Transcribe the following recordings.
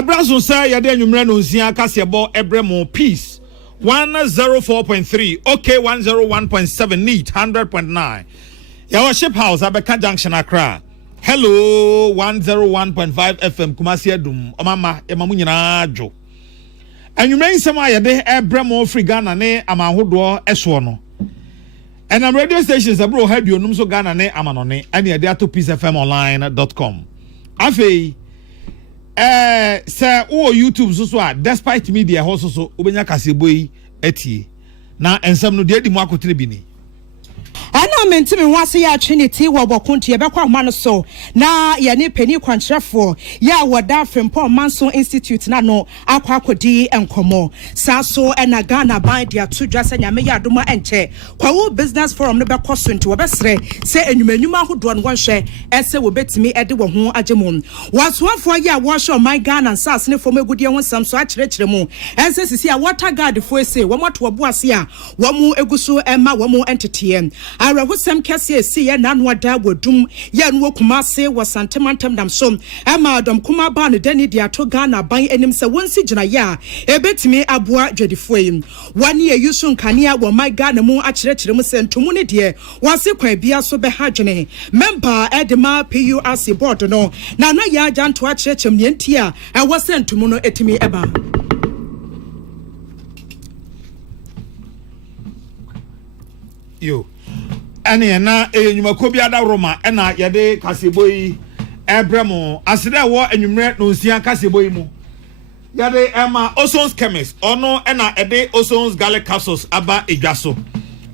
Abrazo say yade anwumre no nsia kasebo ebremo peace 104.3 okay 101.7 neat 100.9 Yawa Ship House Abeka Junction Accra. Hello 101.5 FM Kumasi Adum omama emamu nyina adwo anwumre nsema yade ebremo free Ghana ne amahodo eso no and radio stations abro radio num so Ghana ne amanone and yade ato peacefmonline.com afei say o YouTube so despite media ho so obenya kasebo yi etie na ensam no de di mu akotene bi ni ana mentimi ho ase ya trinity wo bokunti ebekwa homa no so na ye ne pani kwankyerefo ya woda Frimpong Manso Institute na no akwakodi enkomo saso ena Ghana ban dia tudwa se nyame ya adoma enche kwawo business forum no bekoso nti wobesre se enwumanwuma ahodo no wonhwe ese wobetimi ede wo ho agemu wasoafo ya wo hwe my Ghana sas ne fom egudie ho sam so akyerɛkyerɛ mu ese sisi a water guard fo ese wo moto wo boase a wo mu eguso ema wo mu entity Arawusem kese si ye na no da wodum ye no Kumase wasantemantam dam so ama dom kuma ba no dani dia to Ghana ban enim se wonsi gina ya ebetimi aboa dwedifoe wane ye yusu nkania wo my Ghana mu akyerɛkyerɛ mu se ntomu ne de wase kwan bia so be hadwene member edema PURC board no na ya janto akyerɛkyerɛ mu ntia wase ntomu no etimi eba yo ene na enyumako bi ada Roma ena yede kasebo yi ebremo asede wo enwumre no nsia kasebo yi mu yede ema Osons chemist ono ena ede Osons garlic capsules aba edwaso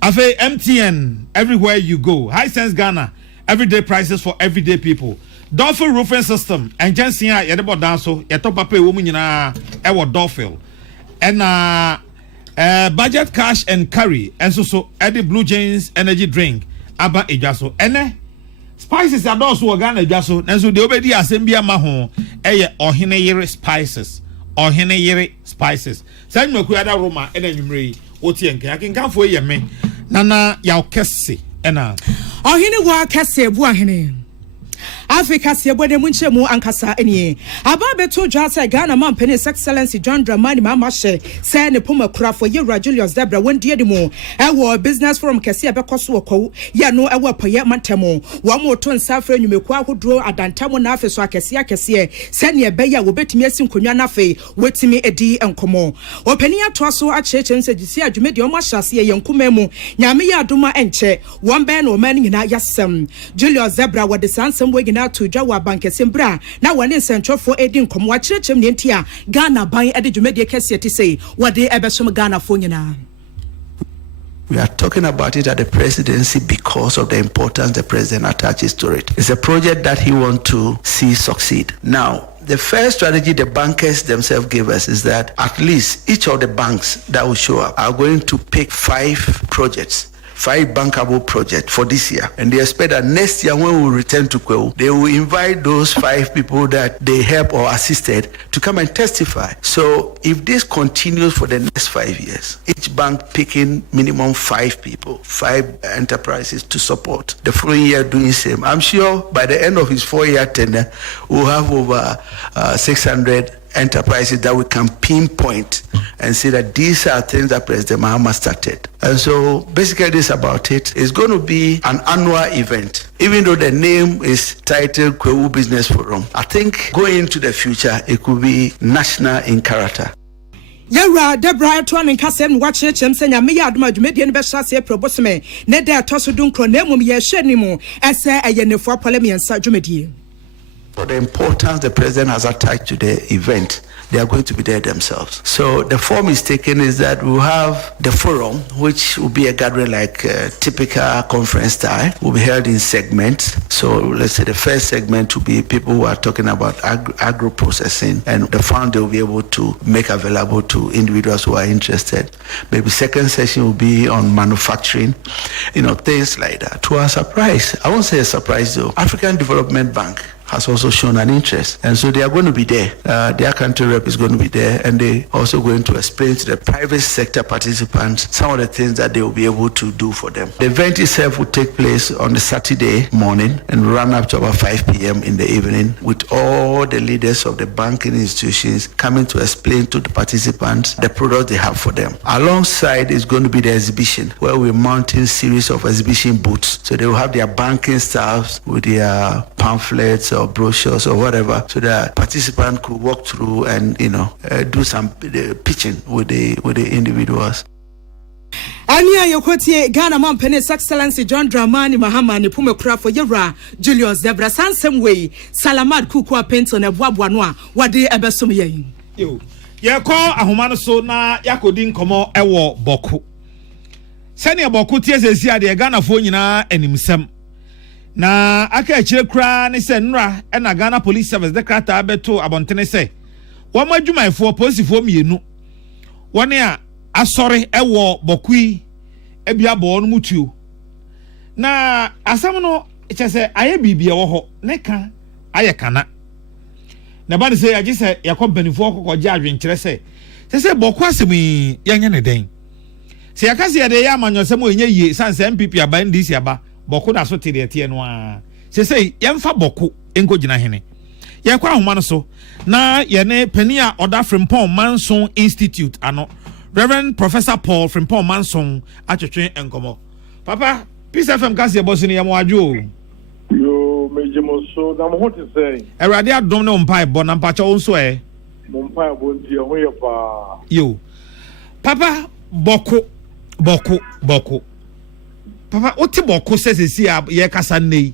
afa MTN everywhere you go high sense Ghana everyday prices for everyday people Dolphin roofing system enjensin a yede bodan so yeto papa ewo mu nyina e wo Dolphin ena budget cash and carry and so Eddie Blue Jeans energy drink aba ejaso ene spices adoso Ghana ejaso nanso de obedi asembia ma ho eye ohene yere spices say nwaku ada Roma ena nwumre oti enke akenkanfo ye me nana yaw kesse ena ohene wa kesse ebu ahene Africa siebode munchemu ankasa enie aba beto dwa say Ghana man penis excellency John Dramani mama she say ne poma kura for Yura Julius Debra wondie demo ewo business forum kese abekoso wokwo ye no ewo paye mantemo wo mo to nsafre nwumeku ahodro adantamo na afi so akese se ne ebeya wo betimi asinkonwa na afi wetimi edi enkomo opani ato so acheche nsegisi adwumedi o mahase ye nkoma mu nyame ya adoma enche won be na o man nyina yasem Julius Debra wode sansem na to dwa bankese mbra na wane nsentwofo edi nkomo akyerɛkyerɛm ne ntia Ghana ban ede dwumedi kese te sei wode ebesom Ghana fo nyina. We are talking about it at the presidency because of the importance the president attaches to it. It's a project that he wants to see succeed. Now, the first strategy the bankers themselves gave us is that at least each of the banks that will show up are going to pick 5 projects. 5 bankable projects for this year, and they expect that next year when we return to Kwewu, they will invite those 5 people that they helped or assisted to come and testify. So if this continues for the next 5 years, each bank picking minimum 5 people, 5 enterprises to support, the following year doing same, I'm sure by the end of his 4-year tenure, we'll have over 600 enterprises that we can pinpoint and say that these are things that President Mahama started. And so basically this is about it. It's going to be an annual event. Even though the name is titled Kwewu Business Forum, I think going into the future, it could be national in character. Yara Debra Twan Kasem watch senya me aduma dwumedi ne be hyase probosome ne da toso dunkro na emum ye hwanimu ese eyenefo parliamensa dwumedi. For the importance the president has attached to the event, they are going to be there themselves. So the form is taken is that we'll have the forum, which will be a gathering like typical conference style, will be held in segments. So let's say the first segment will be people who are talking about agro processing, and the fund they will be able to make available to individuals who are interested. Maybe second session will be on manufacturing, things like that. To our surprise, I won't say a surprise though, African Development Bank has also shown an interest. And so they are going to be there. Their country rep is going to be there, and they also going to explain to the private sector participants some of the things that they will be able to do for them. The event itself will take place on the Saturday morning and run up to about 5 p.m. in the evening, with all the leaders of the banking institutions coming to explain to the participants the products they have for them. Alongside is going to be the exhibition, where we're mounting series of exhibition booths. So they will have their banking staffs with their pamphlets or brochures or whatever, so that participants could walk through and do some pitching with the individuals. Ania yokotie Ghana man His Excellency John Dramani Mahama ne pumekura for Yera Julius Zebra Sansem way Salamad Kukwa Penton e boaboa no a wade ebesom yen. Yo ye call ahoma no so na yakodi nkomo ewo boku. Sene boku tie sesi de Ghana fo nyina animsem. Na aka akire kura ne se nra e na Ghana Police Service de krata abeto abontene se wo madwumanfo posifo mienu wone a asori ewo bokui ebia bo no mutuo na asam no chese aye bibia wo ho ne ka aye kana na ba de se age se ya company fo kokogye adwenkyere se boku asemi yenye ne den se yakase ye de ya amanyosem o enye yie sanse MPP aba ndisi aba boku da so tede tie no a se yemfa boku enko gina hene ye kwa ahoma no so na ye ne pani a oda Frimpong Manson Institute ano Reverend Professor Paul Frimpong Manson atwetwe enkomo. Papa, Peace FM kase boss ni yamo adwo. Yo mejimo so na mo hote say. Erade adom ne mpai bo na mpacha onso e. Mo mpai bo ntie ho ye pa. Yo. Papa, boko. Papa, oti boko sesesi ye kasa nei.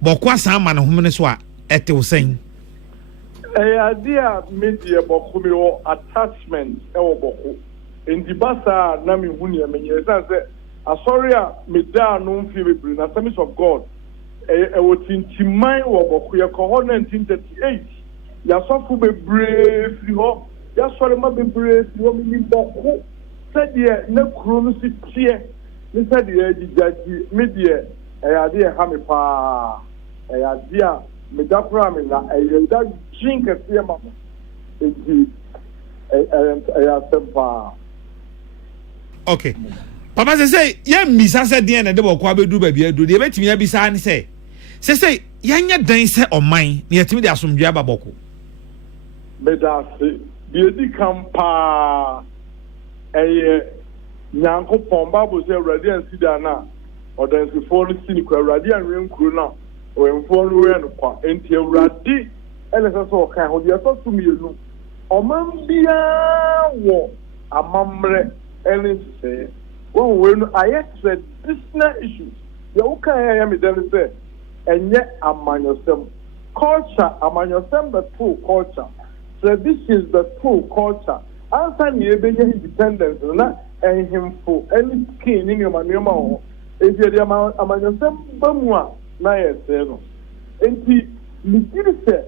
Boko asan ma ne homene so a ete wo sen. Idea media boko mi wo attachment e wo boko. Enti basa na mi huni ya menye say asori a me da no mfi bebre na Assemblies of God e wo tintimai wo boko ye ko 1938 ya sofu bebre fi ho ya sori ma bebre fi ho mi boko said ye na kuro no si tie ni said ye jijaji media ade ha me pa ade a me da kura me na da drink e ma enti sempa. Okay. Papa say ye misa se den na de boko abedu ba bia du de betimi ya bisa ni say yanya dan se oman na yetimi de asomdwe aba boko. Bedase bi edi kampa nyanko pomba bo se radiant sida na odansi fo no sini kwa radiant renkuru na o enfo no we no kwa enti awradi elese so kan ho de so tumienu oman bia wo amamre Ellen say, "Oh, when I traditional issues, you can't me then say, and yet among yourself, culture among yourself the true culture, traditions the true culture. Answer me, be independence, and him for any skin in your manual. If you're among yourself, Bamwa, Naya Seno. And he say,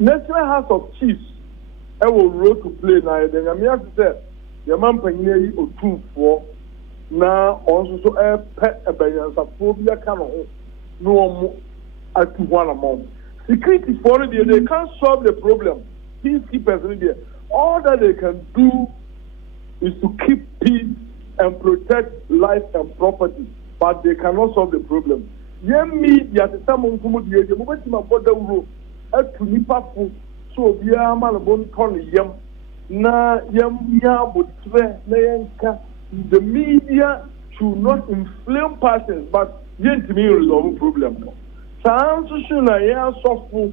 National House of Chiefs, I will road to play now, then I'm here to say. Your man penny or 2-4 now also a pet abeyance of phobia cano no more at 1 amount. Security for they can't solve the problem. Peacekeepers in there. All that they can do is to keep peace and protect life and property, but they cannot solve the problem. Yen me ya someone who would be able to my border rule at to nipa so be a man bon ton yam. Na yamya butre na yanka the media should not inflame passions but yet me resolve problem no sounds na ya sofu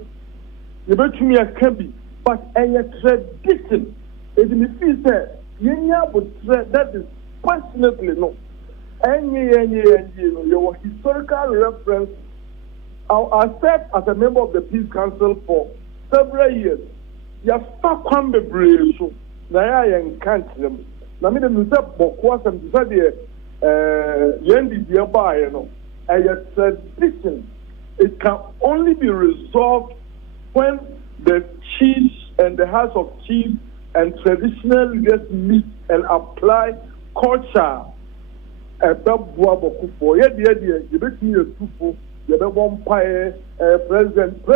you betumi akabi but a tradition it me feel say yanya butre that is passionately no any no your historical reference I served as a member of the Peace Council for several years. Ya fa kwambe breso na ya yen kantrem na me dem say bokwa sam say de yendi dia baaye no a tradition. It can only be resolved when the chiefs and the House of Chiefs and traditional leaders meet and apply culture. Ebabua boku for ye betumi etufu You have one president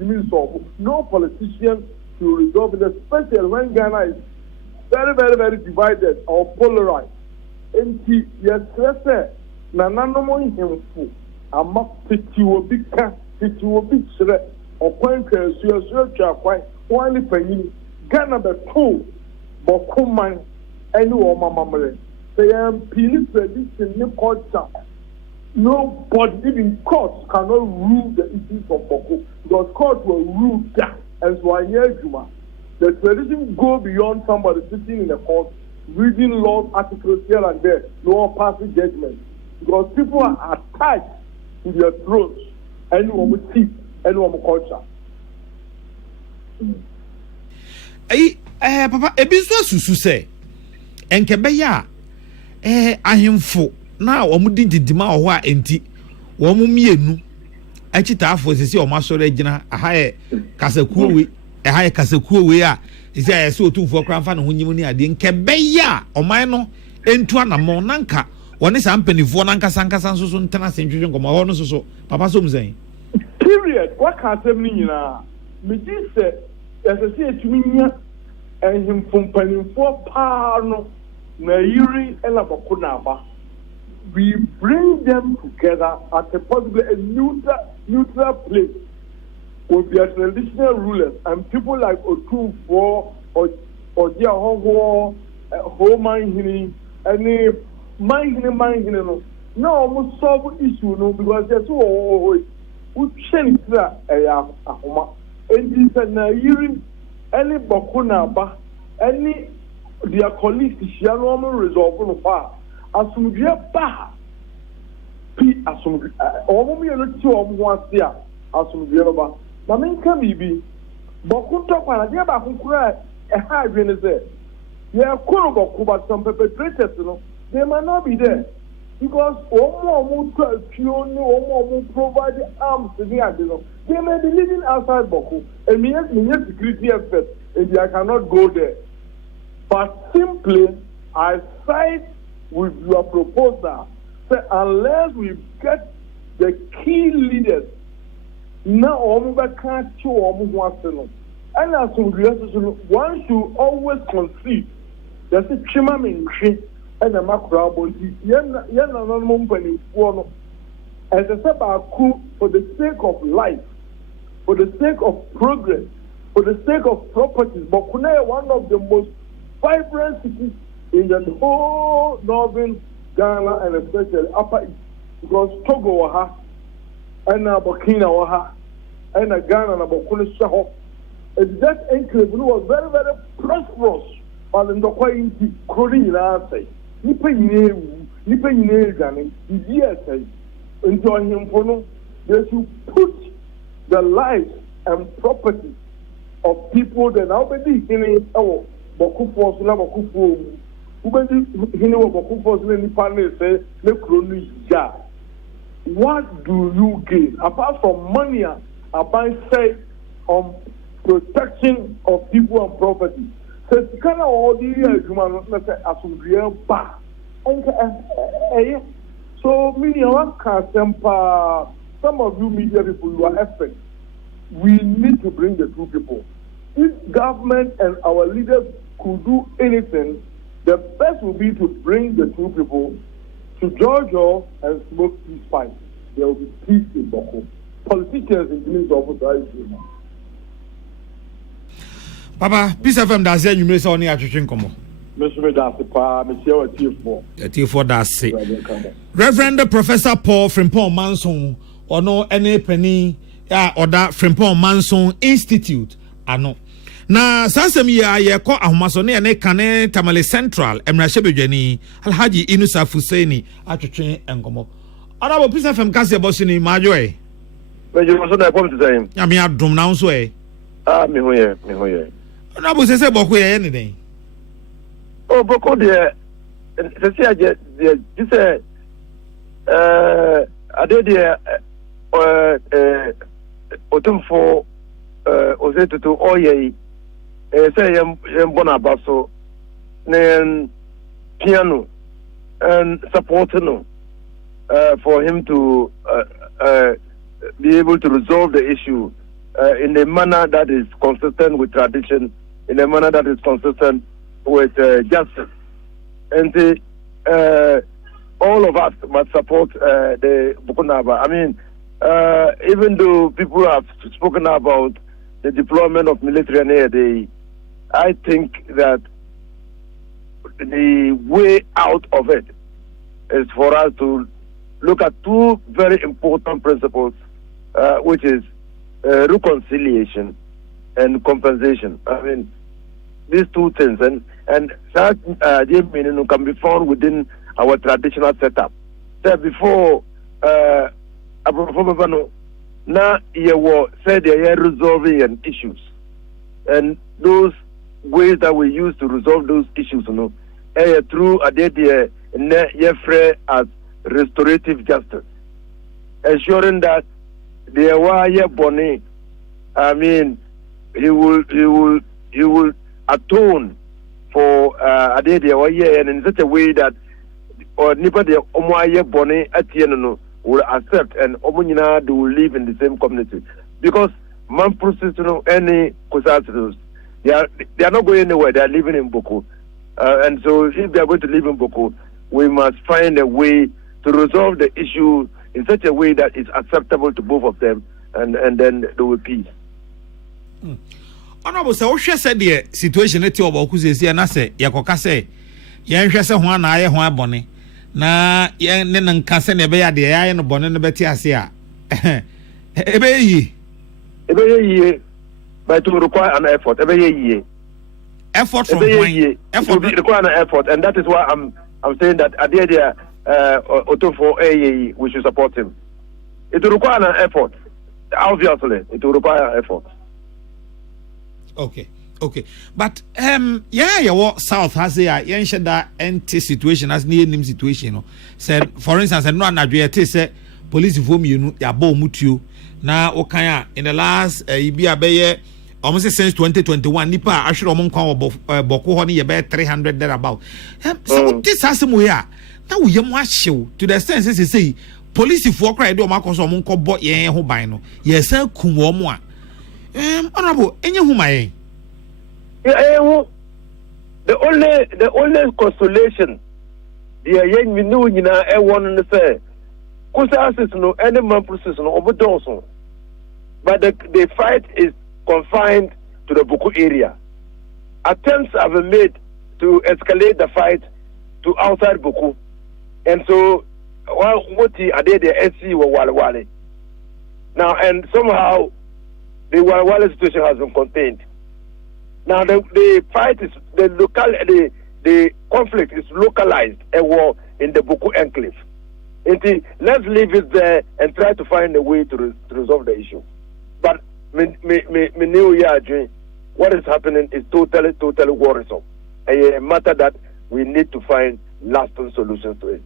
means of no politician to resolve it, especially when Ghana is very, very, very divided or polarized. And yes, Nana no more him fool. I'm not pity will be cat, pity will be shred, or point to your quite one penny. Ghana the two, but come on, any woman, mamma. They are peeling tradition, no culture. Nobody, even courts, cannot rule the issues of Boko because courts will rule that. And so I hear Juma. The tradition go beyond somebody sitting in a court, reading laws, articles here and there, no passing judgment. Because people are attached to their throats, anyone with teeth, anyone with culture. Papa, a business to say, and Kebeya, ahemfo na omudi didima oho a enti wo mumienu achitafo sisi o masore gina ahaye kasakuo we ahaye kasakuo we a isi ayese otumfo kranfa ne honyim ni ade Kebeya oman no entu anamo nanka woni sa mpanifo nanka sankasa nso ntena sentwetwe ngomo ho no so papa so mzen period what can tell me nyina me ji se esese etumi nya ahemfo mpanifo pa no na yiri elabako na aba. We bring them together at a possibly a neutral place with their traditional rulers and people like Otunfo or Diahongo, Homan any mine no. No, almost solve the issue no because there's who change that and this and yiri any bakuna ba any their colleagues share normal resolve no far. Asumdue ba pi asumdue omo mi no ti omo ase a asumdue ba na men ka bibi boku to kwa na dia ba kunkura e ha adwe ne say ye kunu boku but some perpetrators no they might not be there because omo omo provide arms to the adeno they may be living outside boku and me security effort and I cannot go there but simply I side with your proposal, say unless we get the key leaders, now can't show and as one should always concede. There's a chimam and a macro body, as I said, for the sake of life, for the sake of progress, for the sake of properties, but one of the most vibrant cities in the whole northern Ghana and especially Upper East, because Togo waha, and Burkina waha, and Ghana and Burkina Faso, and that enclave was very, very prosperous. But in the quality, Korean say, Nipa Ghana, yes, into him for no, they should put the lives and property of people that now be in our Boku Force, Boku Force. What do you gain apart from money about say on protection of people and property? So kind of all the so some of you media people you are effort. We need to bring the two people. If government and our leaders could do anything, the best will be to bring the two people to Georgia and smoke peace pipe. There will be peace in Boko. Politicians in Guinea's office are issue. Papa, Peace FM does say you may say only at Chin Como. Mr. Dasipa, Monsieur T4. T4 does say. Reverend Professor Paul Frimpong Manson, or no any penny, or that Frimpong Manson Institute. I know. Na sansem ya yeko ahomasone ne kane Tamale Central emrahebedwani Alhaji Inusa Fuseni atwetwe enkomo Honorable Peace FM kase bosini majoe mejo so na pom tsaim ya me adom na nso me hoye Honorable sese boko ye ne den o boko de sese aje de dise ade de otumfo ozetutu oye say Bonabaso, then piano and support for him to be able to resolve the issue in a manner that is consistent with tradition, in a manner that is consistent with justice. And all of us must support the Bukunaba. I mean, even though people have spoken about the deployment of military and air, I think that the way out of it is for us to look at two very important principles, which is reconciliation and compensation. I mean, these two things, and that meaning can be found within our traditional setup. So before now you said they are resolving issues, and those ways that we use to resolve those issues, through as restorative justice, ensuring that the wire bonnie, I mean, he will atone for and in such a way that or nipa de omoaye bonnie at no will accept, and omunina they will live in the same community, because man process any causes they are not going anywhere. They are living in Boko, and so if they are going to live in Boko, we must find a way to resolve the issue in such a way that is acceptable to both of them, and then there will be peace. Honorable, so she said the situation at your Boku is here, and I say, Yakoka say, Yan Shasa one eye, one bonnet. Na Yan Nen Cassan, a bear, the eye and bonnet, Betiasia. Every year, but to require an effort, every year. Effort from effort require an effort, and that is why I'm saying that at the idea for AAE, we should support him. It will require an effort. Obviously, it will require an effort. Okay. But what South has a that anti situation as near him situation. Said for instance, no Nigeria say police form you ya bo mutu na okanya in the last be almost since 2021 nipa ashuro mon kwa boko ho ne ye be 300 there about. So this has some way now we yam ahyew to the sense say police for cry do makoso mon ko bo yen ho ban no yes kum wo mo a honorable enye humaye. The only consolation the young we know one say kusas no any man process no obodonso, but the fight is confined to the Buku area. Attempts have been made to escalate the fight to outside Buku, and so what are they the SC were Wale now, and somehow the Wale situation has been contained. Now the fight is the conflict is localized a war in the Buku enclave. Let's leave it there and try to find a way to resolve the issue. But what is happening is totally worrisome. A matter that we need to find lasting solutions to it.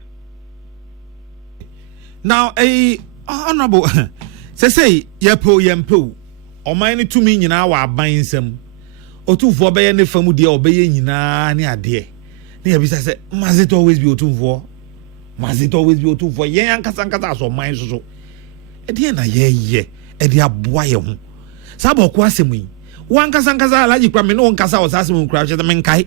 Now, honorable, say yempo, or mine to me in our buying some. Otu for be ne famu de obeye nyina ne ade ne ya bisa se must it always be otu for yen ankasa so man so e de na ye e de aboa ye ho saboko asemu yi wan kasa alaji kwa me no nkasa o sasemu nkura che me nkai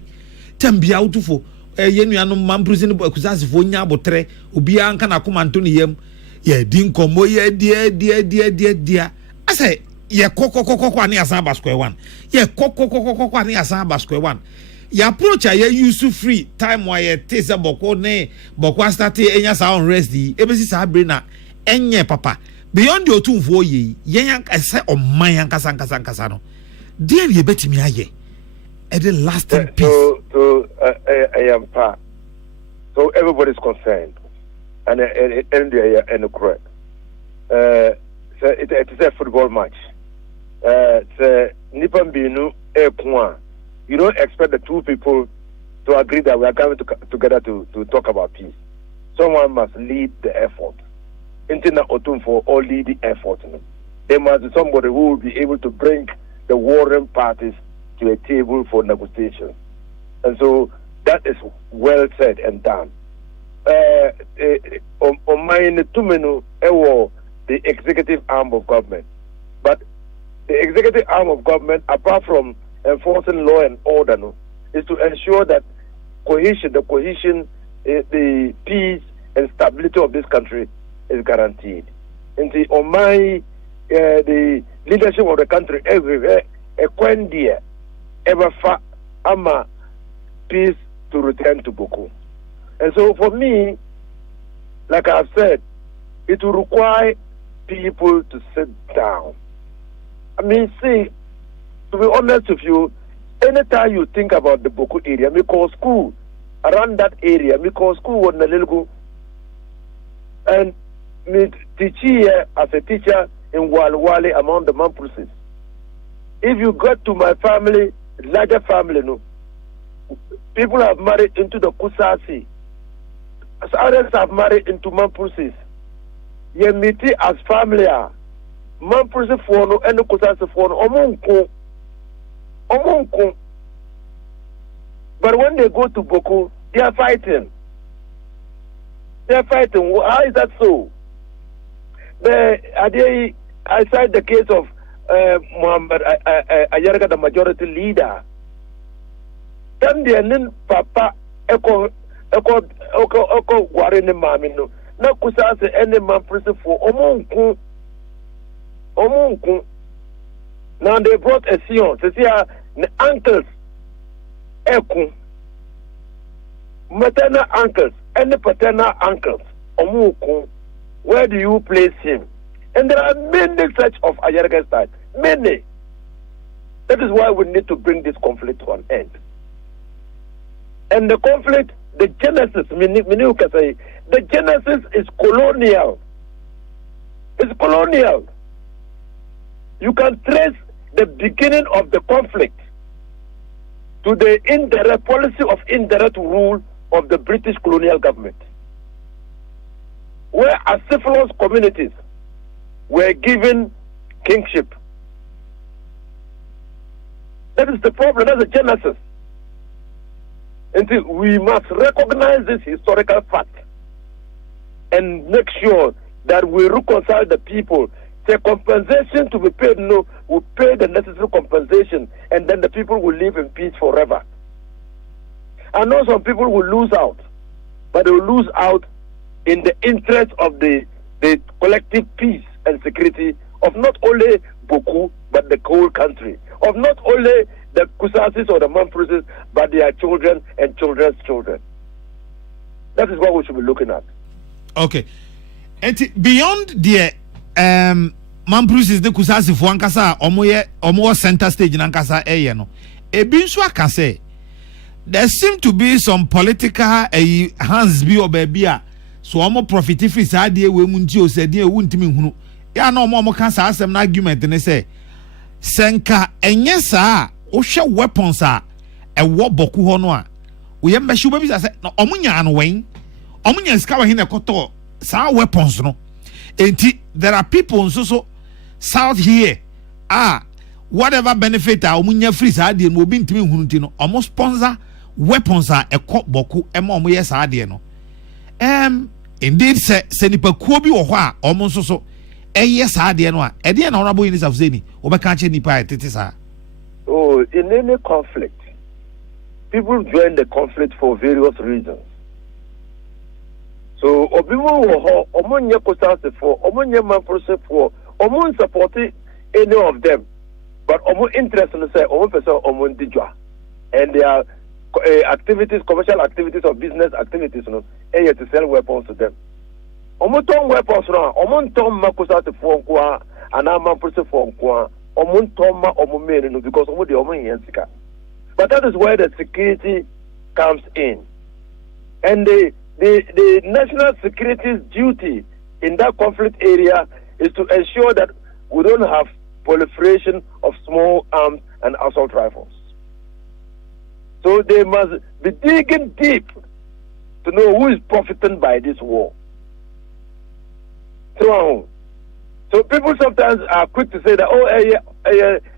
tambia otu fo ye nuanu mamprusi ne akusasi fo nya abotre obi anka na komanto ne yam ye di nkomo ye dia ase ye koko ani asaba square one ye koko ani asaba square one ye approach ye use free time why ye tese boko start enya sa unrest di ebesi sa brena enye papa beyond the otumfo ye yen ase oman ankasa no dear ye betimi aye e the lasting peace I am part, so everybody's concerned and correct so it is a football match. You don't expect the two people to agree that we are coming together to talk about peace. Someone must lead the effort. Internet Otum for all lead the effort. There must be somebody who will be able to bring the warring parties to a table for negotiation. And so that is well said and done. On my tumenu ewo the executive arm of government. But the executive arm of government, apart from enforcing law and order, is to ensure that the peace and stability of this country is guaranteed. And the leadership of the country everywhere, ever ama peace to return to Boko. And so for me, like I've said, it will require people to sit down. I mean, see, to be honest with you, anytime you think about the Boko area, me call school around that area, me call school was Nalilgo, and me teach here as a teacher in Walwale among the Mampuses. If you go to my family, larger family, people have married into the Kusasi. As others have married into Mampuses. Ye meet as family are. Mampurse for and the Kusasi for Omonko. But when they go to Boko, they are fighting. How is that so? I cite the case of Muhammad Ayarga, the majority leader. Then the Papa Eko Warren Mamino. Na Kusase any man prison for Omonku. Now they brought a Sion to see the uncles Eku. Maternal uncles and the paternal uncles. Omonku. Where do you place him? And there are many such of Ayarga style. Many. That is why we need to bring this conflict to an end. And the conflict, the genesis, the genesis is colonial. It's colonial. You can trace the beginning of the conflict to the indirect policy of indirect rule of the British colonial government, where acephalous communities were given kingship. That is the problem, that's the genesis. And we must recognize this historical fact and make sure that we reconcile the people. The compensation to be paid, we pay the necessary compensation, and then the people will live in peace forever. I know some people will lose out, but they will lose out in the interest of the collective peace and security of not only Boku, but the whole country. Of not only the Kusasis or the Mampuses, but their children and children's children. That is what we should be looking at. Okay. And beyond the Mampuses, the Kusasi for Ankasa, Omo center stage in Ankasa, no. Ebinsu aka say there seem to be some political hands be or baby. So Omo profit if it's idea we munti o said ye wuntimi hunu. Ya no Omo can say some argument and say Senka enyesa ohwe weapons a ewo boku ho no a we mbehye baby say no omunya an wen omunya ska wa hina koto sa weapons no enti there are people so south here whatever benefit a omunya free sa de no obi ntimi hunu ti no omo sponsor weapons a ekọ boku ema omo ye sa de no indeed se nipa kuo bi wo ho a omo so yes, I did not. I didn't know about this of Zeni. Over can't any pie. Oh, in any conflict, people join the conflict for various reasons. So, Obimo, Omonia Kosase for, Omonia Manprose for, Omon supporting any of them, but Omo interest in say, Omo person, Omon Dijwa, and their activities, commercial activities or business activities, and yet to sell weapons to them. Omonton weapons now, Omonton Makusa to Fonqua, and I'm a person Fonqua, Omonton Omomeno, because of the Omoyansika. But that is where the security comes in. And the national security's duty in that conflict area is to ensure that we don't have proliferation of small arms and assault rifles. So they must be digging deep to know who is profiting by this war. So people sometimes are quick to say that,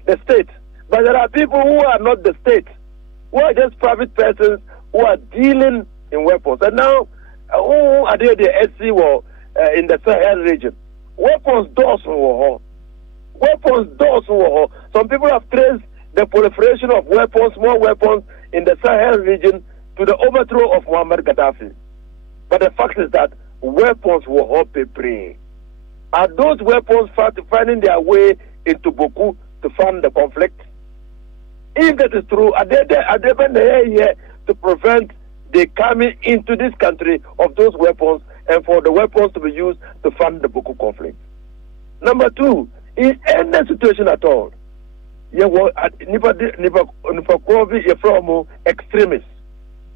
the state. But there are people who are not the state, who are just private persons who are dealing in weapons. And now, who are they, the SC war in the Sahel region? weapons doors war. Weapons doors war. Some people have traced the proliferation of weapons, more weapons in the Sahel region to the overthrow of Muammar Gaddafi. But the fact is that weapons were all prey. Are those weapons finding their way into Boku to fund the conflict? If that is true, are they here to prevent the coming into this country of those weapons and for the weapons to be used to fund the Boku conflict? Number two, in any situation at all, you will extremists,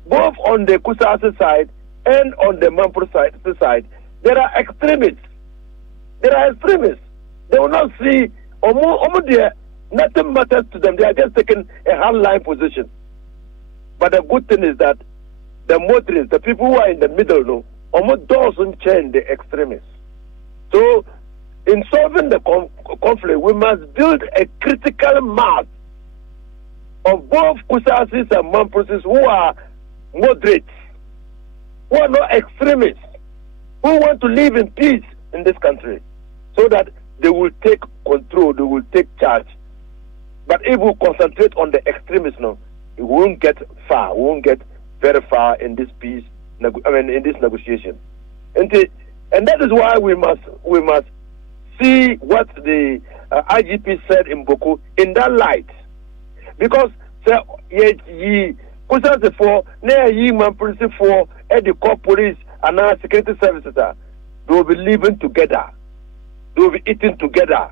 both on the Kusasi side and on the Mampur side, there are extremists. There are extremists. They will not see nothing matters to them. They are just taking a hardline position. But the good thing is that the moderates, the people who are in the middle, doesn't change the extremists. So, in solving the conflict, we must build a critical mass of both Kusasis and Mampusis who are moderates, who are not extremists, who want to live in peace in this country, so that they will take control, they will take charge. But if we concentrate on the extremists now, we won't get far, we won't get very far in this peace, in this negotiation. And that is why we must see what the IGP said in Boko in that light. Because Kusasi for Manpurisi for the core police and our security services, they will be living together, they will be eating together,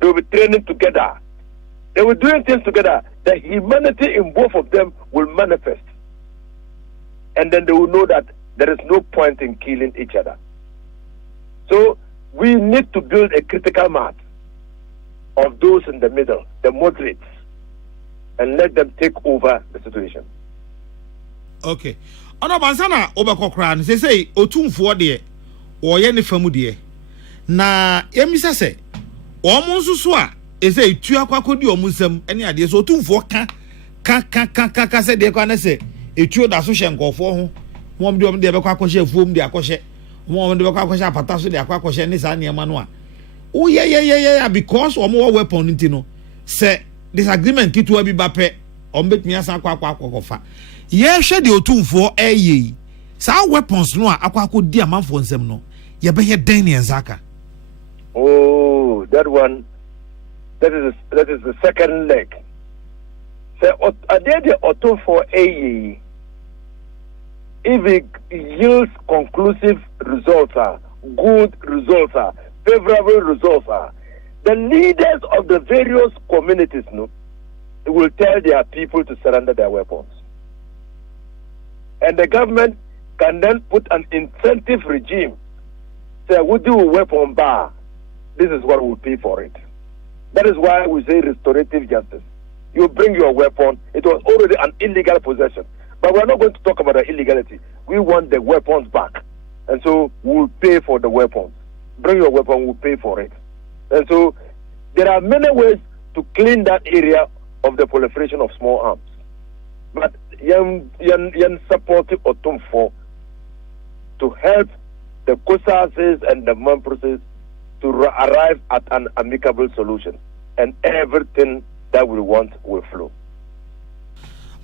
they will be training together, they will be doing things together. The humanity in both of them will manifest, and then they will know that there is no point in killing each other. So we need to build a critical mass of those in the middle, the moderates, and let them take over the situation. Okay. Ono bansana obekokra ne say otumfo de wo ye ne famu de na yemisa se omo nsusu a say tu akwakodi omusam ene ade so otumfo ka se de kwa na se etuo da so hye nkofo ho mo de bekwa akohye afuom de akohye mo de bekwa akohye apata so de akohye ne sa ne ma no a o ye because omo weapon ntino se disagreement kitu abi bape ombetumi asa akwa yehwe de otumfo eye sa weapons no akwa di amanfo nsem no ye be den ne nzaka. Oh, that one, that is the second leg. So ade de otumfo eye, if it yields conclusive results, good results, favorable results, the leaders of the various communities will tell their people to surrender their weapons. And the government can then put an incentive regime. Say, we do a weapon bar. This is what we'll pay for it. That is why we say restorative justice. You bring your weapon. It was already an illegal possession. But we're not going to talk about the illegality. We want the weapons back. And so we'll pay for the weapons. Bring your weapon, we'll pay for it. And so there are many ways to clean that area of the proliferation of small arms. But yan supportive otumfo to help the Kusasis and the Mampusis to arrive at an amicable solution, and everything that we want will flow.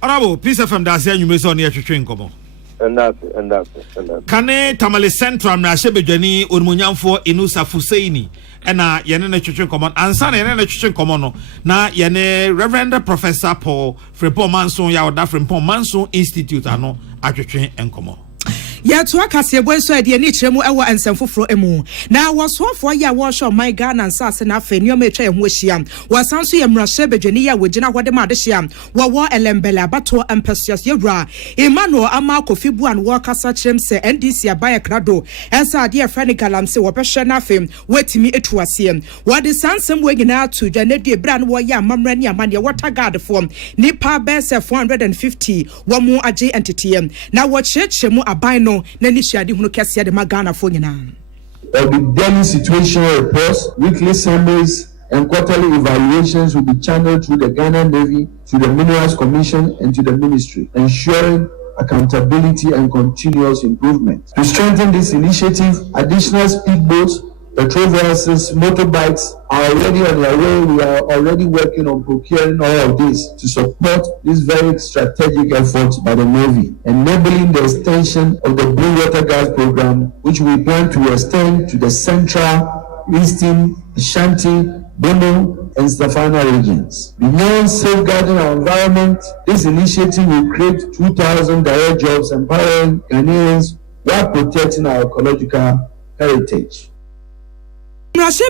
Honorable, please FM da say you on here twetwe nkomo. And that's it. Kane Tamale Central na Shebedwani onmunyamfo Inusa Fuseini ena yene na twetwe nkomo ansa na yene na twetwe nkomo no na yene Reverend Professor Paul Frempong Manson ya oda Frempong Manson Institute ano atwetwe nkomo. Ya to akase boy so de ni kiremu ewo ensemfoforo emu na wasofo ya wo sho my Ghana nsase na afa nioma etwa eho ahia wasanso ye mrahye bedwani ya wogina hode ma de hia wo elembele abato empesius yewra Emmanuel ama kofibu an wo kasa kirem se NDC abaye krado ensa de efrani galamse wo behwe na afem wetimi etuase wo de sansem wo gina to dwane de bra no wo ya amamra ni amane water guard form nipa bese 450 wo mu age entity na wo chechemu aban no na ni hyiade hunu kese de magana fo nyina. There will be daily situational reports, weekly surveys, and quarterly evaluations will be channeled through the Ghana Navy, to the Minerals Commission, and to the Ministry, ensuring accountability and continuous improvement. To strengthen this initiative, additional speedboats Petrol vessels, motorbikes are already on their way. We are already working on procuring all of this to support this very strategic effort by the Navy, enabling the extension of the Blue Water Gas Program, which we plan to extend to the Central, Eastern, Ashanti, Bono, and Stafana regions. Beyond safeguarding our environment, this initiative will create 2,000 direct jobs, empowering Ghanaians while protecting our ecological heritage. Today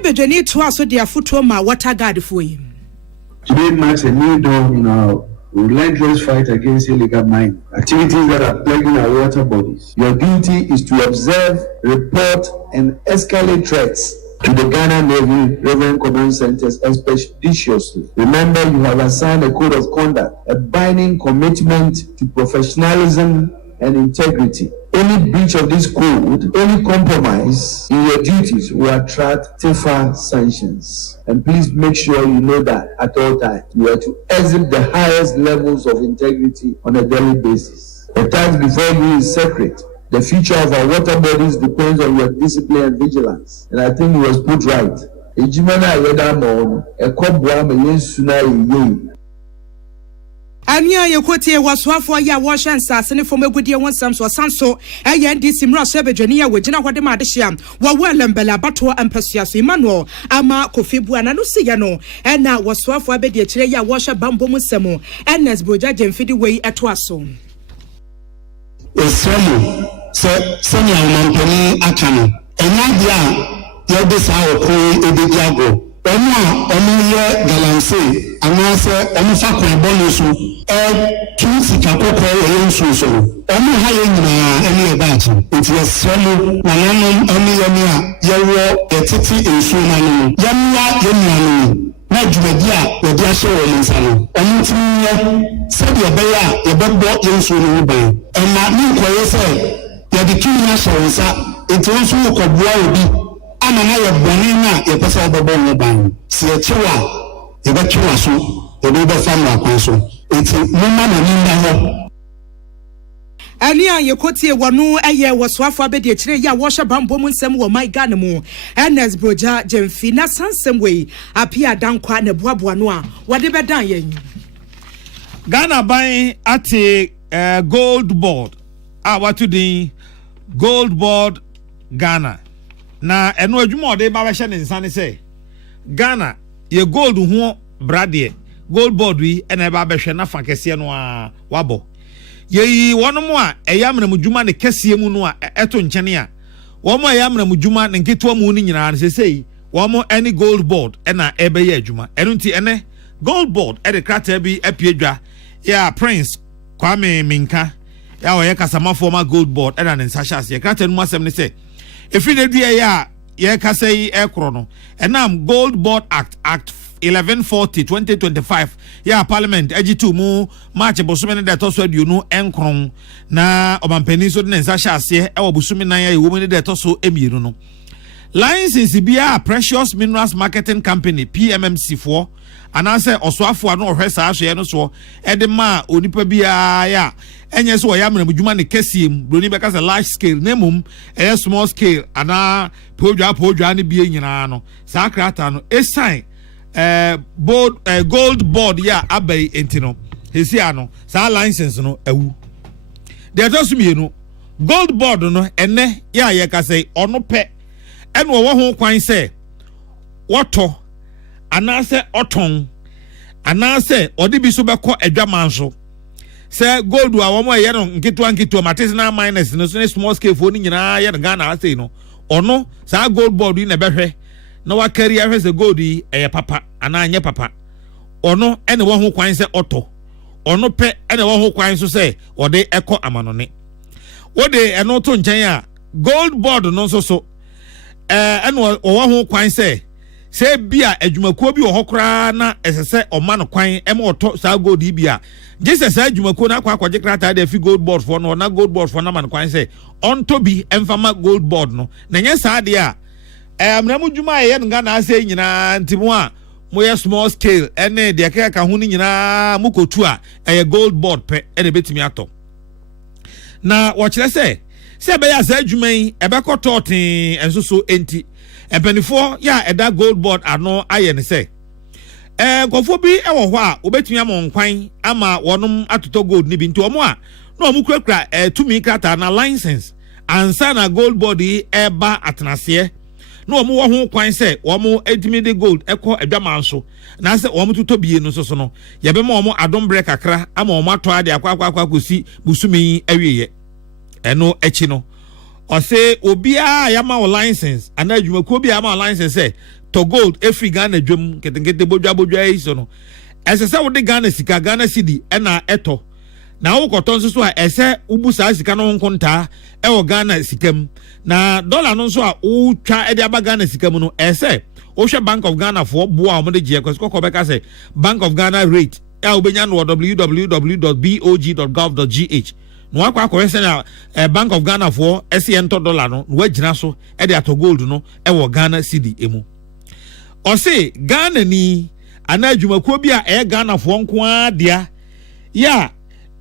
marks a new dawn in our relentless fight against illegal mining, activities that are plaguing our water bodies. Your duty is to observe, report, and escalate threats to the Ghana Navy Revenue Command Centers expeditiously. Remember, you have assigned a code of conduct, a binding commitment to professionalism and integrity. Any breach of this code, any compromise in your duties will attract tougher sanctions. And please make sure you know that at all times you are to exhibit the highest levels of integrity on a daily basis. The task before you is sacred. The future of our water bodies depends on your discipline and vigilance. And I think it was put right. Anya yekotie waswafo ya washan sasene fom egudie wonsam so sanso NDC mra sebedwani ya wagina hwade ma adehia wa welembela bato ampasua so Emmanuel ama kofibu ana no siya no na waswafo abedi kire ya washa bambo musemo NS broja jemfidi wei eto aso esremu senya umampani Akan enadia yode sa okoi ebediago omo galanse anase omo fakon bonusu kinsika kokko yensu so omo ha yenyina ene ebachi enti esremu na nanu omo yewo etiti ensu nanu yamwa na dwumadi a wodi ahye wo nsa no omo tinye sabi ebeya yebebo yensu no ban na ninkoye se yedi kinya shawonsa enti onsu ukobua obi ama na yebone na yepesa obebo no ban se yechewa yebechewa so yebe famu akwanso enti mumma na ninda ho Ania yekotie wanu eye waswafo abedi kire ya washa bambo mu nsem wo my Ghana mu NS broja jemfi na sansem we apia dankwa na boaboa no a wode bedan yen Ghana ban ate gold board watu din gold board Ghana na eno adwuma ode ba hye ne nsa ne se Ghana ye gold ho brade gold board wi ena ba hye na fa kese no a wabo yeyi wonomo a eyamna mudwuma ne kese mu no a eto nkyene a womo eyamna mudwuma ne nketo mu ni nyina ne sesei womo any gold board ena ebeye adwuma eno nti ene gold board e de krata bi apiedwa ya Prince Kwame Minka ya oye kasama former gold board ena ne nsahas ye krata no asem ne se efi ne dua ya ye kasai ekro no enam gold board act 1140 2025 ya parliament agitu mu march bosome ne de toso aduonu enkron na obampani so de nsahas ye e wobosome nan ya ewo ne de toso emienu no license bia Precious Minerals Marketing Company PMMC 4 anase osoafo ano ohwesa ahwe no so edema onipa bia ya enye so ya mena mudwuma ne kesiem broni beka se large scale nemum small scale ana podwa ne bia nyina no sa krata no esign gold board ya abai entino hesi ano sa license no awu de tosumie gold board no ene ya ye ka sei ono pe eno wo ho kwan se woto anase oton anase odi bi so beko adwaman so se gold wa wo mo ye no nketo matis na minus no so small scale fo ni nyina ye Ghana ase no ono sa gold board ni na behwe na wa carry ahwe se gold yi eye papa ana anye papa ono ene wo ho kwan se oto ono pe ene wo ho kwan so se ode eko amanone wode eno to nchen a gold board no so eno wo ho kwan se bia adwumakuo bi wo hokra na esese oma no kwan ema oto sa gold bia Jesus adwumakuo na akwaje krata da fi gold board for no na gold board for na man kwan se onto bi emfama gold board no na nye sa de a amramu dwuma ye nga na ase nyina ntimo a moye small scale ene de ka ho ni nyina mukotu a gold board pe ene betimi ato na wo kire se se be ya sa adwuma yi ebe ko totin enso so enti empanifo ya eda gold board ano aye ne se nkofo bi ewo ho a obetumi amon kwan ama wonum atoto gold ni bi nti omo a na omo kurakura tumi krata na license ansa na gold board eba atenase na omo wo ho kwan se omo edimi de gold ekọ adwama nso na se omo toto bie no so no yebe ma omo adom break akra ama omo ato ade akwa kosi busumi awieye eno echi no o se obia ya ma license ana adwumakuo bia ma license se to gold every Ghana dwom ketenkete bodwa yi no ese se wo de Ghana sika Ghana cedi na eto na wo koton so a ese ubusa sika no nkonta e wo Ghana sikam na dollar no so a wo twa e de aba Ghana sikam no ese wo hwe Bank of Ghana for boa wo de je ko beka se Bank of Ghana rate e obenya no www.bog.gov.gh no akwa kwese na Bank of Ghana for ento dollar no wagina so e de ato gold no e wo Ghana cedi emu ose Ghana ni ana adwumakuo bi a Ghana fo nko adea ya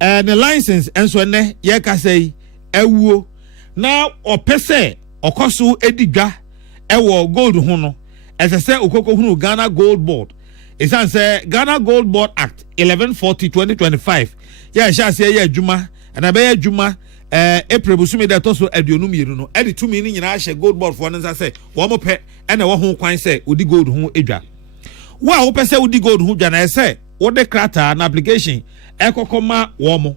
ne license enso ne ye ka sei ewuo na opese okoso edigwa ewo gold ho no esese okoko hunu Ghana Gold Board esan se Ghana Gold Board Act 1140/2025 ya sha se ye adwuma na be adwuma April busumi da toso aduonum yeru no edi tumi ni nyina ahye gold board fo nsa se wo mo pe ena wo ho kwan se odi gold ho edwa wo a wo pe se odi gold ho dwa na ese wo de krata na application ekokoma wo mo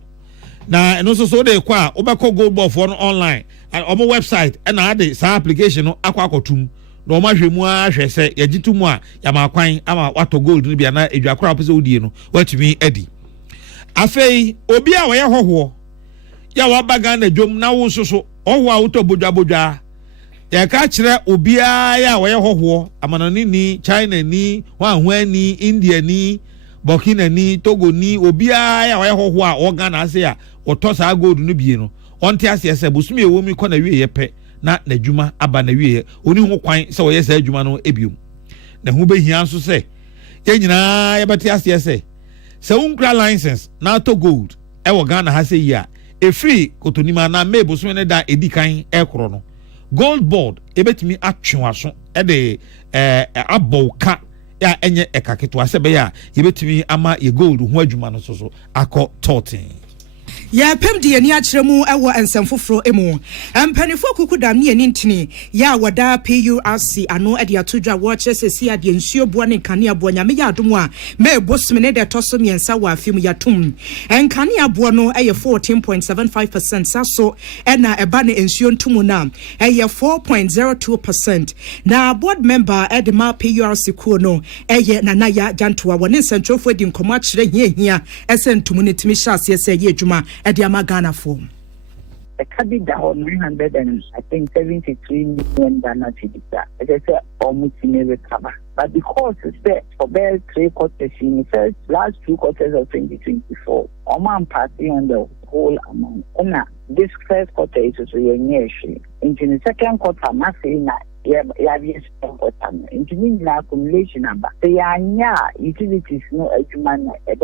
na eno so de kwa wo be ko gold board fo no online and omo website ena ade sa application no akwakotum na omo hwemu ahwe se yagitumu a ya ma kwan ama wato gold ni bia na edwa kora pese odie no watumi edi afei obi a wo ye hoho ya waba Ghana dwom na wo soso oho a wuto bodwa ya ka kire obia ya wo ye hoho amanani ni China ni wanhwa ni India ni Burkina ni Togo ni obia ya wo ye hoho a o Ghana ase ya oto sa gold no bie no onte ase ese busumi ewo mi kọ na wie ye pe na nadwuma aba na wie oni ho kwan se wo ye sa adwuma no ebiom na hu behia nso se ye nyina ye beti ase ese se unkra license na to gold e wo Ghana ha se ya efri kotonima na mebo so ne da edikan ekro no gold board ebetimi atwewaso e de aboka ya enye ekaketo ase be ya ebetimi ama ye gold ho adwuma no so akọ 13 ya pem de ani akyeremu ewo ensemfoforo emu empanifo kuku dam ne ani ntini ya wada PURC ano ade atodwa wo kyesesi ade nsuo boa ne kane aboa nyame ya adomu a me bosum ne de toso miensa wa afim yatum enkane aboa no eye 14.75% saso ena eba ne nsuo ntumu na eye 4.02% na board member edema PURC kuo no eye nanaya jantoa woni nsentofo di nkomo akyere hiahia esentumu ne timi hyase ese ye adwuma Ediama Ghana form. The credit down 73 million Ghana cedis. It is almost in recover. But because it's there for bare 3 quarters in the last 2 quarters of 2024, Oman party on the whole amount. And this first quarter is also near. Into the second quarter, nothing. Yes, into the accumulation number. They are utilities no eduman a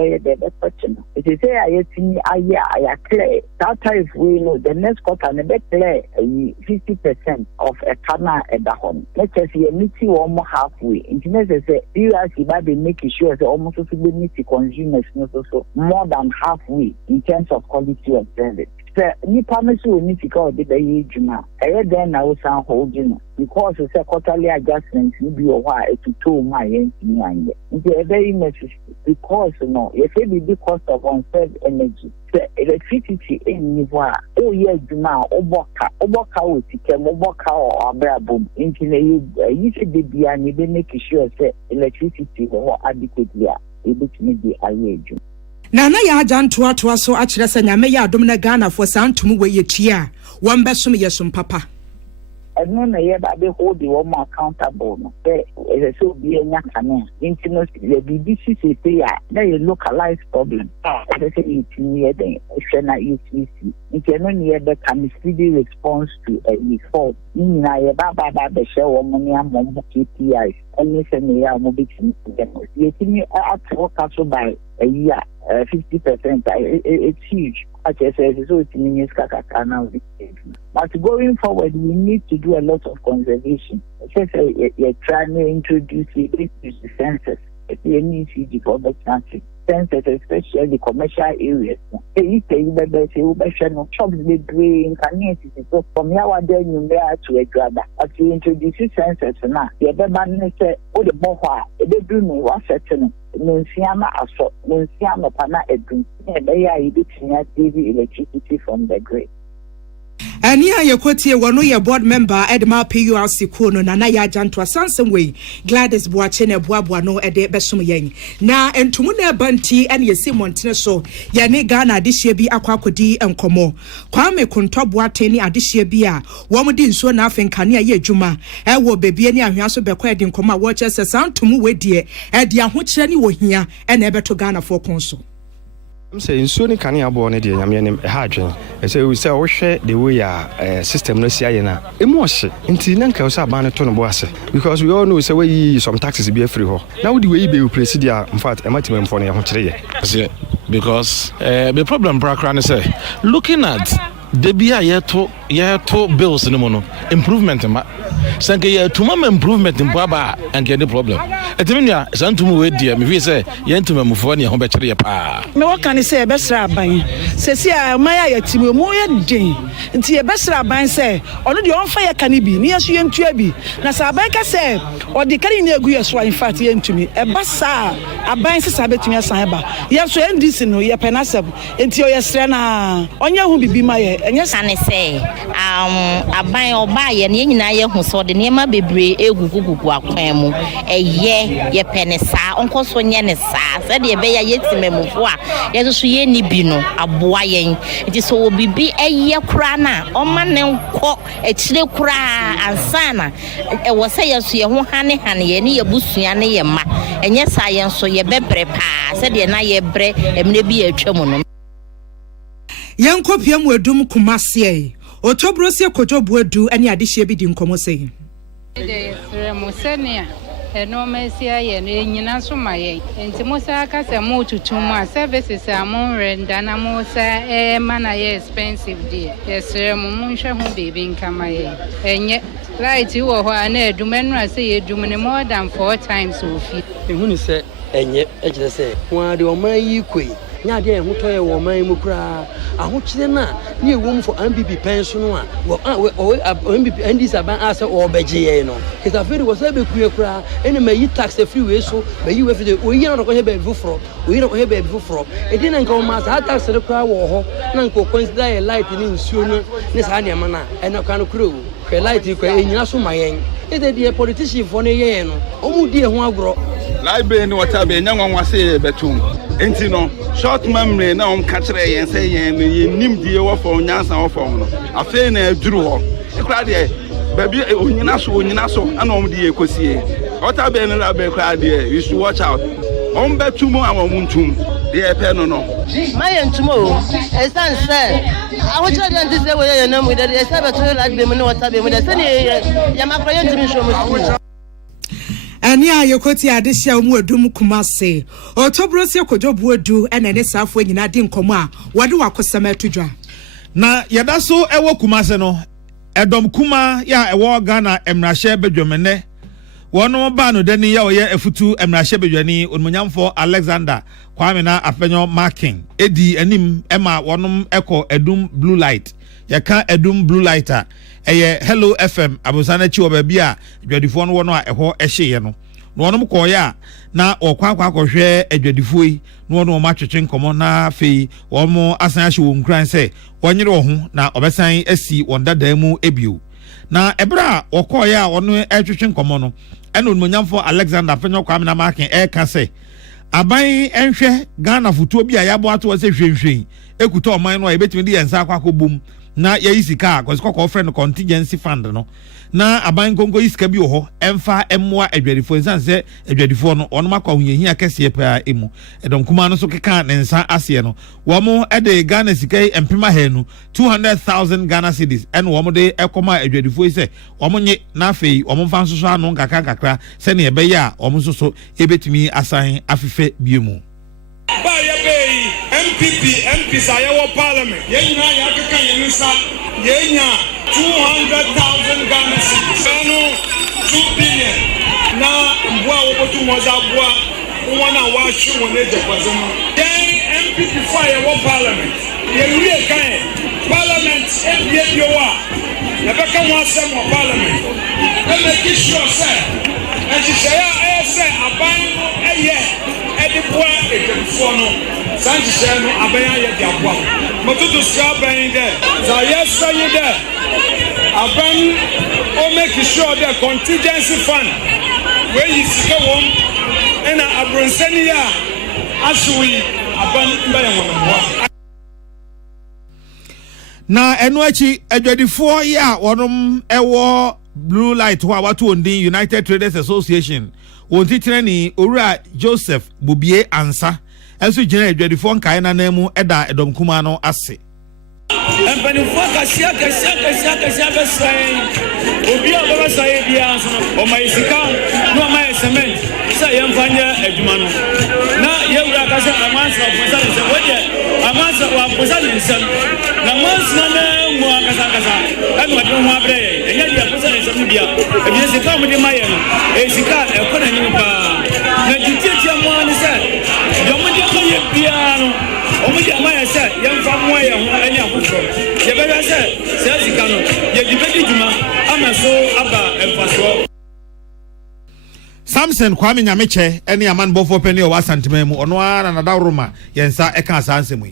question. It is a clear. That if we know the next quarter never clear 50% of a canna at the home. Let's say a meeting almost halfway. Internet say you are making sure that almost to meet consumers so more than halfway in terms of quality of service. Ni promise we need to go the juma. Then na we san holding because it's a quarterly adjustment will be a while to two my engineer. It's a very necessary because if it be cost of unsaid energy, the electricity in Nivoa, juma, oboka with tikem, oboka or abrabum, into you should be and you make sure that electricity or adequately able to meet the age. Nana ya jantoa toa so akyerɛ sɛ nyame ya adom na Ghana fo santum we yetua wɔn bɛsom yɛsom papa ɛno na yɛ ba be hold the one accountable no sɛ ɛsɛ sɛ obi anya kane nti no yɛ biribi sisi pe a na yɛ localized problem ɛsɛ sɛ yɛtumi yɛ den ɛhwɛ na yɛsisi nti ɛno ne yɛbɛka me speedy response to a fault ne nyinaa yɛba bɛhyɛ wɔ mo ne amɔ mo KPIs ɛne sɛ ne yɛ a mo bɛtumi yɛtumi ato wɔ so by a year, 50%. It's huge. But going forward, we need to do a lot of conservation. You're trying to introduce the census. For the country. Census, especially the commercial areas. Shops they bring so from here then you to a grabber. But you introduce census now. The man say, oh, the boha, they do me what's certain. Nunsiama assault, Nunsiama pana edun. They are TV electricity from the grid. Ani ayekoti wonu ye board member Edma PURC Kuno na ya janto asansem we Gladys Boache na boaboa no ede besom yen na entumu na banti ene yesi montene so ye ne Ghana adehye bi akwakodi enkomo Kwame Kunto Boate ni adehye bi a wo mudi nsuo na afenkane ye adwuma ewo bebie ni ahwaso bekọ ede enkomo a wo chese santumu we de ede ahokire ni wo hia ene ebeto Ghana for konso I'm saying soon can you born it? I mean, a hydrogen. I say we say, oh, share the way our system no Siena. Emotion, until Nanka was a banner ton of because we all know say we some taxes be free. Now, the way be presidia, in fact, a maximum for the because the problem, Prakran say, looking at the year bills in the mono improvement. Sanke to mama improvement in Baba and get the problem. At the minute, Santumu with dear, me say, Yentum Mufoni, home battery pa. No, what can I say? Best rabbi says, yeah, my team, more day. And see a best rabbi say, already on fire can be near you and Trebi. Nasabaka say, or the carrying agree as well, in fact, to me, a bassa, a bind sabbat me a cyber. Yes, so end this in your penasab until your strana on your home be my and yes, I say, a buy or buy and yen who saw the name of Bebre, a gugu guaquemo, a ye penesa, Uncle Sonyanesa, said the bay yet memoir, yes, she any bino, a boying. It is so be a year crana, or man and cock, a chill cra and sana. It was say as you honey, any a busiani, and yes, I am so ye bebre pa, said the naye bre, and maybe a tremono. Young copium were doom Kumasi. Otobrosia kojobu du any addition be in Comose. Musenia, a no messia, and Yinaso Maye, and Timosa Casamo to 2 more services are more and Danamosa, mana expensive dear. Yes, sir, Mumusha who be being Kamaye. And yet, right, you or Juan, do men say do more than 4 times so few. Who said, and yet, I just say, why do my quay? Nadia, who told you, my mukra, I hope she na near room for MBB pension. Well, MBB and this about us or Begiano. His affair was every queer cry, and may you tax a few ways so, may you have the we are not going to be before, we don't have a before. It didn't go mass, I tax the crowd war, Nanko coincide a lightning sooner, this Hania Mana, and a kind of crew, a light you can in my end. It's a dear politician for a year, oh dear, one grow. Library and whatever, no one was a betum. And you know, short memory now catch a and say, and you nim the for Nasa or phone. A fair drew. A crowd, baby, Uninaso, and on the Ecosia. What I've been in a big crowd, you should watch out. On bet 2 more, I won't tomb. Dear Penno. My and tomorrow, as I said, I will tell you this way, and with the Sabbath like the Mino, what I've been with the Sunny Yamakoyan to me show. Ani ayekoti adehia mu adum Kumase Otobrosia kojobu edu ene ne safo nyina di nkomo a wode wakosam atudwa na yeda so ewo Kumase no edom kuma ya ewo Ghana emrahye bedwomene wono ba no dani ya oye afutu emrahye bedwani onmunyamfo Alexander Kwame na afenyo marking edi anim ema wonom eko edum blue light yaka edum blue lighter eye hello fm abusana chi obabi a adwadifo no wono a eho ehye no wonom koya na okwa akohwe adwadifo yi no wono ma twetwe nkomo na fei womo asan ahye wo nkran se wonyere wo ho na obesan asi wondada mu ebio na ebra okoya wono etwetwe nkomo no eno onmonyamfo Alexander Fenyo Kwame na marking ka se aban enhwe Ghana futuo bi a yabo ato se hwenhwen ekuta oman no a ebetimi di yensa akwa na yisika ko friend contingency fund no na aban kongo yisika bi ho emfa emmoa adwadifo nsanse adwadifo no ono makwa hunyehia kese pa emu edom kuma no so keka ne nsa ase no wo mo ede Ghana sika empema hanu 200,000 Ghana cedis en wo mo de ekoma adwadifo ise wo mo nye na afei wo mo fa nsoso anu nkaka se ne ebe ya wo mo nsoso ebetumi asan afefe biemu ba ya be MPs ayewo parliament yenya ya keka yensa yenya 200,000 Ghana cedis no 2 billion na mbwa wobotu moza bwa wona wa hwe wona ejekwaze no MPs for ayewo parliament ye kan parliament ebie wa na beka ho asem wa parliament e make sure say and she say aban no eye edibwa ekemfo no sanji no aban aye di abwa motutu sia ban de za yes say de aban o make sure the contingency fund where you sika won na abronsani ya asui aban mbaye won na enu achi adwadifo ya wonom ewo blue light wa watu ondin United Traders Association won titire ni owura Joseph Bubie Ansa enso gina adwadifo nkae na namu eda edom kuma no ase empanifo kasia besai obi ababa sai bia o mai sika no mai cement sai yemfanya adwuma no na yewura kasa amansa ofosa se woje amansa wa ofosa nsem na mansa na mu akasa anu adu ho abre enya dia ofosa nsem bia ebi sika mo de maye no e sika e kona ni ba na jitiatia mo ani se yomo de maye bia no omudia maye se yemfa mo ye ho ani akofo ye be se sika no ye dibedi djuma amaso aba emfaso Samson Kwame Nyameche ene aman bofo peni o wasantema ono ana na dawroma yensa eka asansemu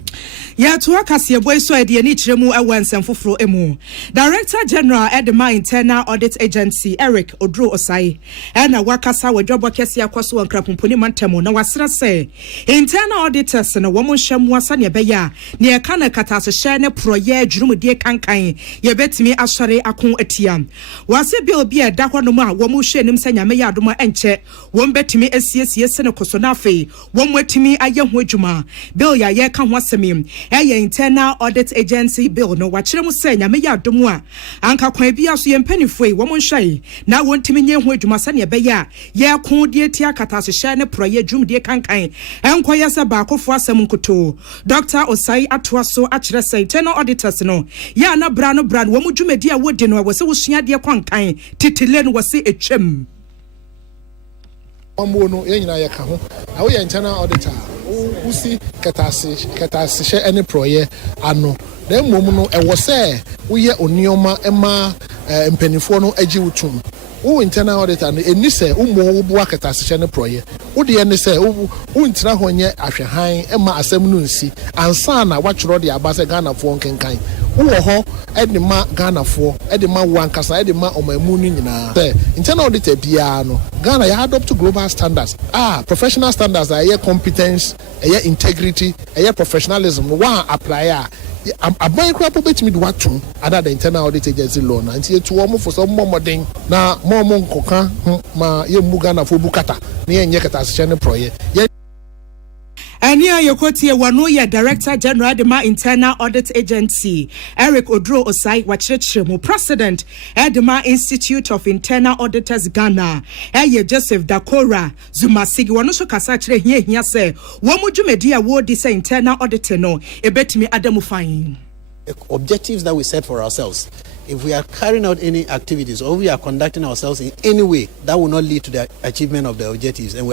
ya to akase boy so ede ni kiremu ewansem foforo emu Director General Edema Internal Audit Agency Eric Odro Osai ena wakasa wadwobo kese akoso wankrapomponi mantemu na wasra se internal auditors na wo monhwemu asa ne beya ne eka na kataso hye ne proye adwurumdie kankan ye betimi asore akon atia wase bill bi eda hɔ no a wo mo hwe nim sanyame ya adoma enche won betimi asiesie se ne koso na afei won mwatimi aye ho adwuma bill ya ye ka ho asemi internal audit agency bill no wachire mu se nyame ya adom a anka kwan bia so ye mpanifo yi wo monhwai na wontimi nye ho adwuma sane be ya ye ko die ti akata so hye ne proye dwumdie kankan enkoye se ba akofo asem nkoto Dr. Osai atoa so akire se internal auditors no ya na bra no wo mu dwumadi a wodi no wo se wo sua de kwankan titile no wo se etwem Omo no yenyina ye ka ho na wo ye internal auditor usi katase hye any proye ano na mmom no ewo se wo ye onioma ema mpanifo no agi wutum wo internal auditor no eni se umo wo bo katase hye ne proye wo de ne se wo ntira ho nye ahwehan ema asem no nsi ansa na wachoro de abase Ghana fo nkenkan wo ho edema Ghana fo edema wankasa edema omamu ni nyina se internal auditor bia no Ghana ya adopt global standards professional standards are competence integrity professionalism one apply aban kra po betimi de watum ada the internal audit agency law na nti etu omo for some modern na mo nkoka ma ye mu Ghana fo bukata na ye nye kata se ne proye Ania Yokotie wano ya Director General Edema Internal Audit Agency Eric Odro Osai wachirechiremu President Edema Institute of Internal Auditors Ghana Joseph Dakora Zumasigi wano so kasa chire hia se wo mu dwumedi a wo di se internal audit no ebetimi adamu fine objectives that we set for ourselves. If we are carrying out any activities or we are conducting ourselves in any way that will not lead to the achievement of the objectives and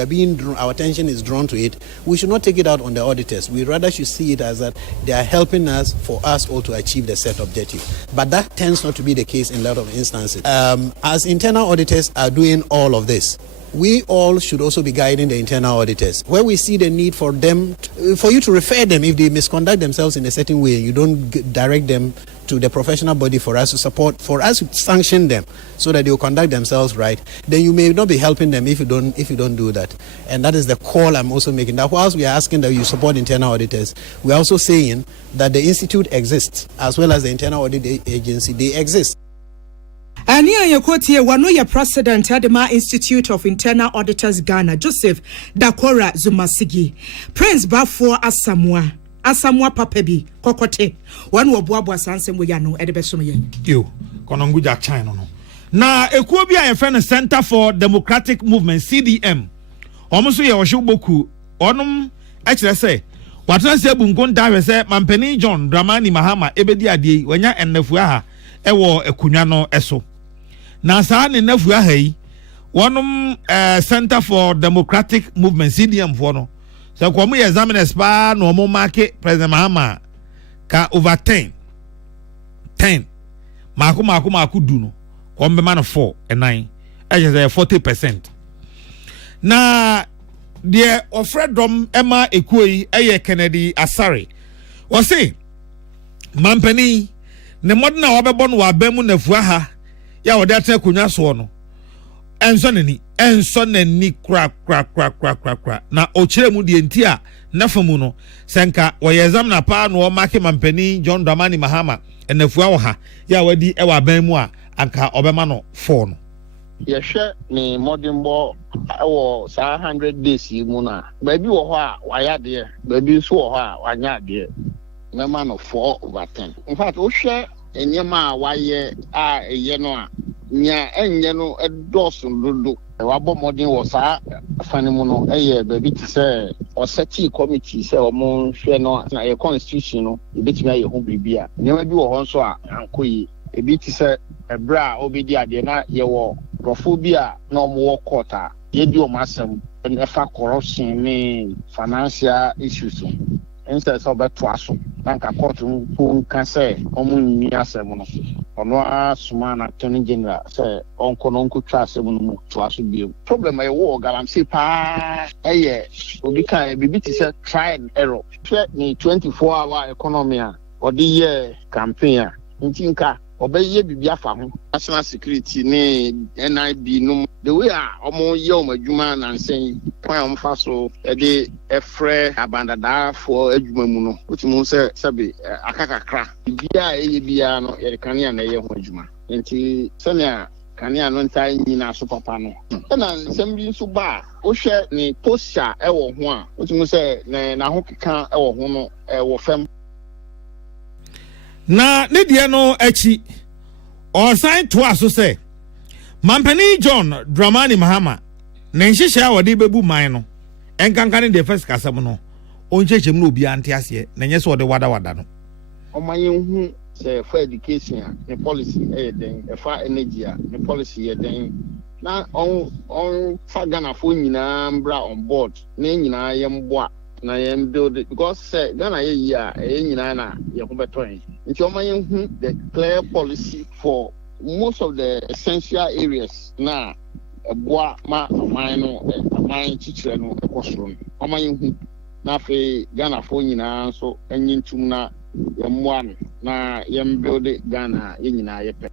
our attention is drawn to it, we should not take it out on the auditors. We rather should see it as that they are helping us for us all to achieve the set objective. But that tends not to be the case in a lot of instances. As internal auditors are doing all of this, we all should also be guiding the internal auditors. Where we see the need for them, for you to refer them if they misconduct themselves in a certain way, you don't direct them to the professional body for us to support, for us to sanction them so that they will conduct themselves right, then you may not be helping them if you don't do that. And that is the call I'm also making. That whilst we are asking that you support internal auditors, we are also saying that the institute exists as well as the internal audit agency, they exist. Ania Yokotie wano ya President Edema Institute of Internal Auditors Ghana Joseph Dakora Zumasigi Prince Bafo Asamwa papebi kokote wanu obuabua sansem we ya no edebesom ye yo kono nguja China no na ekuo bi a yefe no Center for Democratic Movement CDM omo so ye ohwe boku onom actually say what I say bunkon da say mampani John Dramani Mahama ebedi ade wanya ennafua ha ewo akunwa no eso na saa ne nnafua ha yi wonum Center for Democratic Movement CDM for no so ko mu examiners pa no mo market President Mahama ka over 10 mako du no ko mbe man 4 and 9 say 40%. Na de ofredom Emma Ekoi eye Kennedy Asare o say mampani ne modna wabebon wa bemu nafua ha ya wode ata kunwa so no enso nani kra na ochire mu de nti a nafamu no senka wo yezam na pa no make mampani John Dramani Mahama enafua wo ha ya wadi e wa ban mu a anka obema no 4 no yehwe ni modern ball wo sa 100 days mu na baabi wo ho a waya de baabi so wo ho a wanya de mema no 4/10. In fact wo hwe enyema a waye a eye no a nya enye no edoso dodo wabo modern wo sa fane mu no eye baabi ti se o seti committee se o mo hwe no na ye constitution no ebetimi aye ho bibia nyema bi wo ho nso a ankoyi ebi ti se ebra obedi ade na ye wo profobia na omo court a ye di o masem na fa corruption ni financial issues instead of beto aso nanka court ko kan se omo ni asem no ono asuma na attorney general se onko no nko twa asem no mu to aso bi problem e wo galamse pa eye obi kan bibi ti se try and error ni 24-hour economy a odi ye campaign a ntinka obeye bibia fa ho national security ne NIB no the way a omo ye omadwuma na nsen kwan omo fa so e de efre abandada for adwuma mu no otimu se sabe akakakra bibia eye bia no ye kanea na ye ho adwuma nti senia kanea no ntai nyina so papa no na nsem bi nso ba o hwe ni posture e wo ho a otimu se na ho keka e wo ho no e wo fam na ne die no achi o sign to aso say mampani John Dramani Mahama na nhihye a wode bebu man no enkankane de first kasam no onchechem no obi ante ase na nye so wode wada no o mayen hu say for education the policy den for energy the policy den na on fa Ghana fo nyina mbra on board na nyina ye mboa na yem build it because say Ghana ye nyina na ye ho beton nti o man hu the clear policy for most of the essential areas na eboa ma man no man chichire no ekosoro o man hu na fe Ghana fo nyina so enyintum na yemmoa na yem build Ghana ye nyina ye pe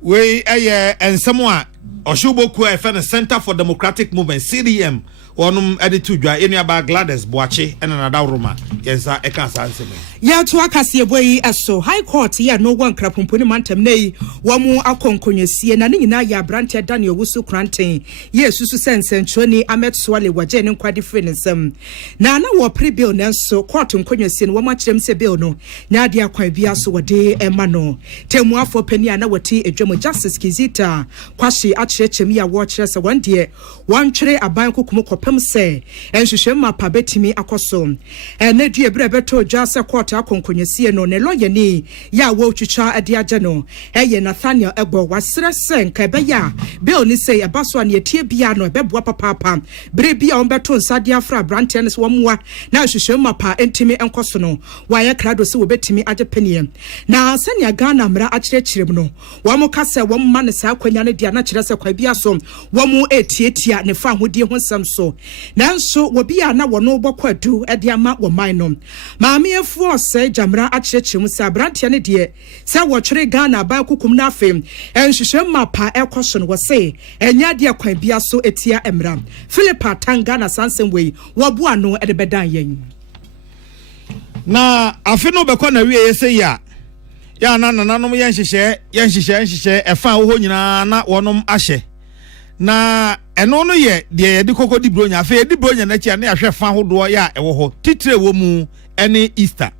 we ensemo a Oshuboku efe Center for Democratic Movement CDM onum editu dwa enuaba Gladys Boache ena na dawroma yensa eka sanseme ya to akase boyi eso high court ya no wan krapomponi mantam nei wamu akonkonyesie na nyina ya brante Daniel Wusu Kranten yesusu sensenchoni Ahmed Swale waje ne nkwade frensem na wo pre-bill nenso court nkonyesie no wamu akyerem se bill no nyaade akwan bia so wode ema no temu afo pani ana wati edwamo Justice Kizita kwashi akyerem ya wo kyerɛ se wande wantwere aban kokum kopem se enhwehwem mapa betimi akoso na due bre beto dwa se court akonkonyesie no ne lawyer ni ya wo twitwa ade agye no eye Nathaniel Egbo wasere sen ka be ya bill ni say abaso an yetie bia no beboa papa bre bia on beto nsade afra brante ne so womwa na hwehwem mapa entimi enkoso no waye krado se wo betimi agye panie na sania Ghana mra akyerɛkyerɛm no wamo ka se wom ma ne sa akwanya ne dia na kyerɛ se kwa bia so womu etietia ne fa hodie ho nsɛm so nanso wo bia na wono bɔkwadu ade ama wo man no maame efu ose jamra akyerɛkyerɛm se brante ne de se wo twere Ghana ba kukum na afem enhwehwem mapa ekoso no wo se enya de kwan bia so etia emra Philippa Tangana sansem wei wo boa no ede bedan yen na afi no bekɔ na wie yese ya na nananom yenhyehyɛ ɛfa wo ho nyina na wonom ahye na eno no ye de yedi kokodi bronya afi edi bronya na chia na ahwe fa hodo ya ewo ho titire wo mu ene Easter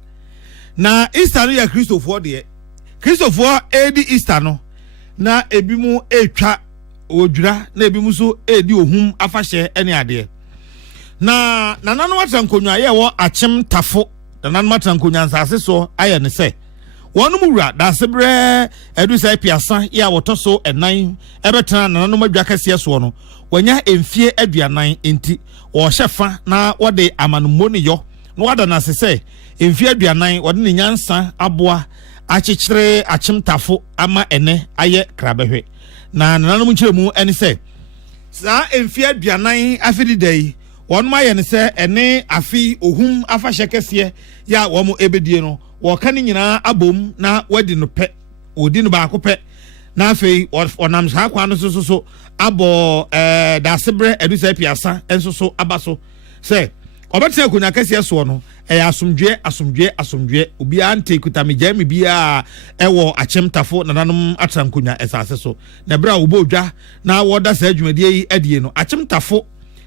na Easter no ya Christopher edi Easter no na ebi mu etwa odwura na ebi mu so edi ohum afahye ene ade na nananom atankonwa ye wo achem tafo nananom atankonwa nsase so aye ne se wonum wura da sebre edu sai piasa ya woto so enan ebetena nananom adwa kase so no wanya emfie aduanan enti wo hyefa na wode amanumo ne yo no wada na se emfie aduanan wode ne nyansa aboa achichire achem tafo ama ene aye krabehwe na nananom nchiremu eni se sa emfie aduanan afidi dai won ma ye ne se ene afi ohum afa hyekese ya wo mo ebedie no wo ka ni nyina abom na wadi no pe odi no ba ko pe na afi onam sa kwa no so abo da sebre edu se piasa enso so abaso se obete akunya kase so no asomdwe obi ante kutame jami bia ewo achem tafo nananom atrankunya esase so na bra obodwa na woda sa adwumadie yi adie no achem tafo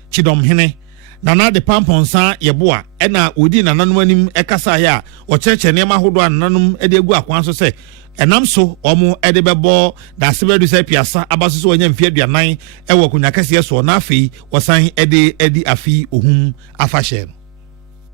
chidom hene nana de pamponsa yeboa ena odi nananom anim ekasa ya o cheche ne mahodo nananom ede egu akwan so se enam so omo ede bebo da sebedu se piasa abaso so onya mfie aduanan ewo kunya kase so na afei wosan edi afi ohum afahye no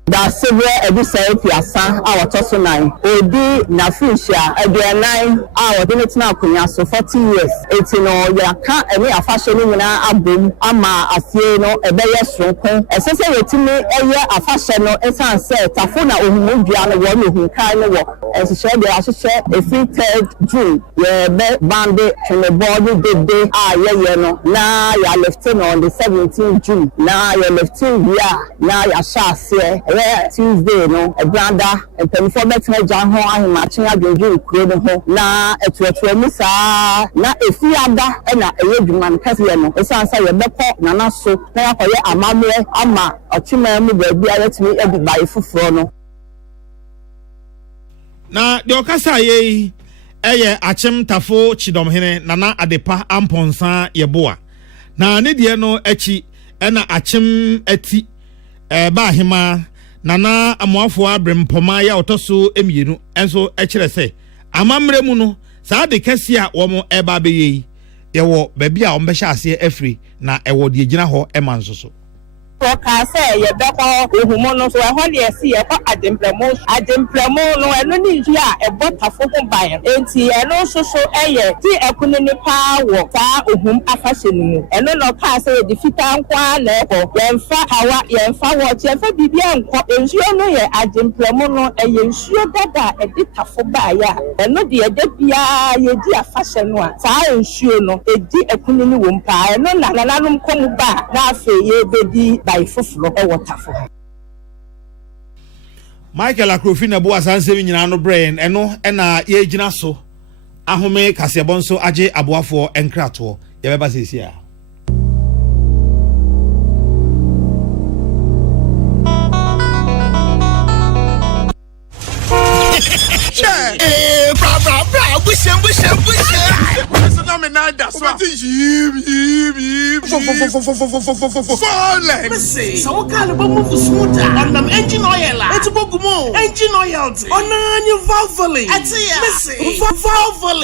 da sebre edusai piasa a wotoso nan odi na fisha aduanan a wode tina akunya so 40 years eti no ya ka eni afahye no nyina abom ama afie no ebeye sonkon esese yetimi eye afahye no esan se tafo na ohumudua no wo no hunkai no wo esese de ahye efi 3rd June ye be bande tene body dede a ye no na ya left on the 17th June na ya left ya na ya shase Tuesday no branda penifo betre jan ho ahimachin adwodwo kuro no ho na etuetuo musa na efiada na eyedwuma kase no esansa ye beko nana so na yakoye amamre ama ochima mu baabi ayetumi edibai fufuro no na de okasa ye eye achem tafo chidom hene nana adepa amponsa yeboa na ne de no achi na achem ati ba hima nana amoafo abrempoma ya otoso emienu enso ekire se amamre mu no saa de kase a wo mo eba beyi ye wo baabi a wo mbehya ase afri na ewo de gina ho emanso so Foka say ye beko ohumo no so ho de ese ye ko ademplemo no eno ni hia e botafo ho ban enti eno so eye ti ekunu ni pa wo ta ohum afahye nu eno no ka say de fita nkwa na eko yemfa hawa yemfa wo ti yemfa bibia nko ensuo no ye ademplemo no eye ensuo dada e de tafo ba ya eno de ye de bia ye di afahye no a ta ensuo no e di ekunu ni wo mpa eno na nananum komu ba na afa ye bedi by fufuro ewotafo Michael Akrofina bo asansemi nyina no brain eno na ye gina so ahome kasebon so age aboafo enkrato ye beba sesia bra bushem so na me na da so fallen so can we move smoother on them engine oil it's bogumo engine oil on any valvoline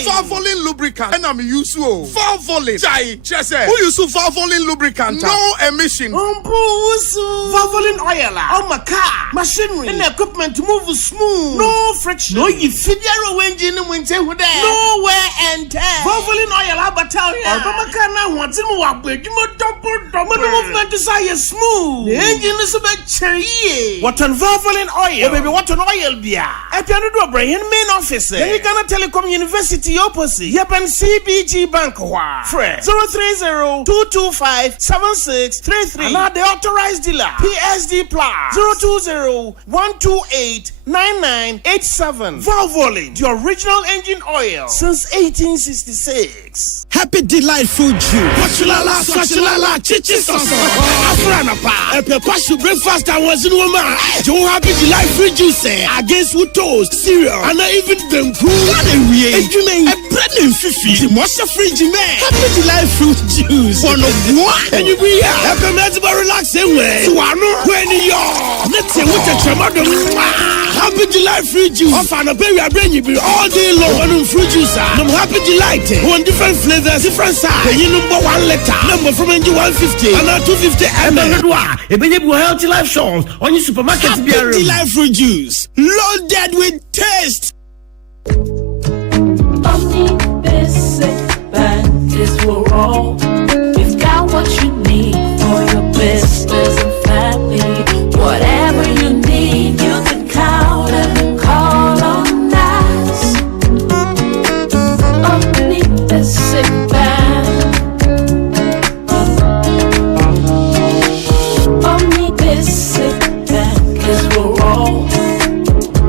valvoline lubricant and I'm use valvoline chai chese who use valvoline lubricant no emission valvoline oil on my car machinery and equipment to move smooth no friction no ifidero engine winter no wear and tear valvoline oil abataria obamakana wantin mu abedimo double movement desire smooth the engine is about cherry what on valvoline oil baby what on oil bia e piano do brain main office then Ghana Telecom University opposite Yepen CBG Bank wa fresh 030-225-7633 and the authorized dealer PSD Plus 020-128-9987 Valvoline the original engine oil since 1866. Happy delightful June. Swachilala, chichi soso. Afrana pa. Epe kwashu breakfast and was in woman. You happy delightful juice against with toast, cereal, and even them cool. God and we. You mean a bread and fifi. The most fridge man. Happy delightful fruit juice. One of what? And you be here. Akan Metiba relax anyway. Suano. When you're. Let's say what a tremendous. Happy July fruit juice. Of an appeal, we are bringing you all day long. One fruit juice. I'm happy July. One different flavors, different size. You number 1 letter. Number from NG 150 and 250 ml. A baby healthy life shows on your supermarket. Happy July fruit juice. Loaded with taste. We're all, we've got what you need for your business and family. Whatever you need, you can count and call on us. Omni Basic Bank. Omni Basic Bank is we're all.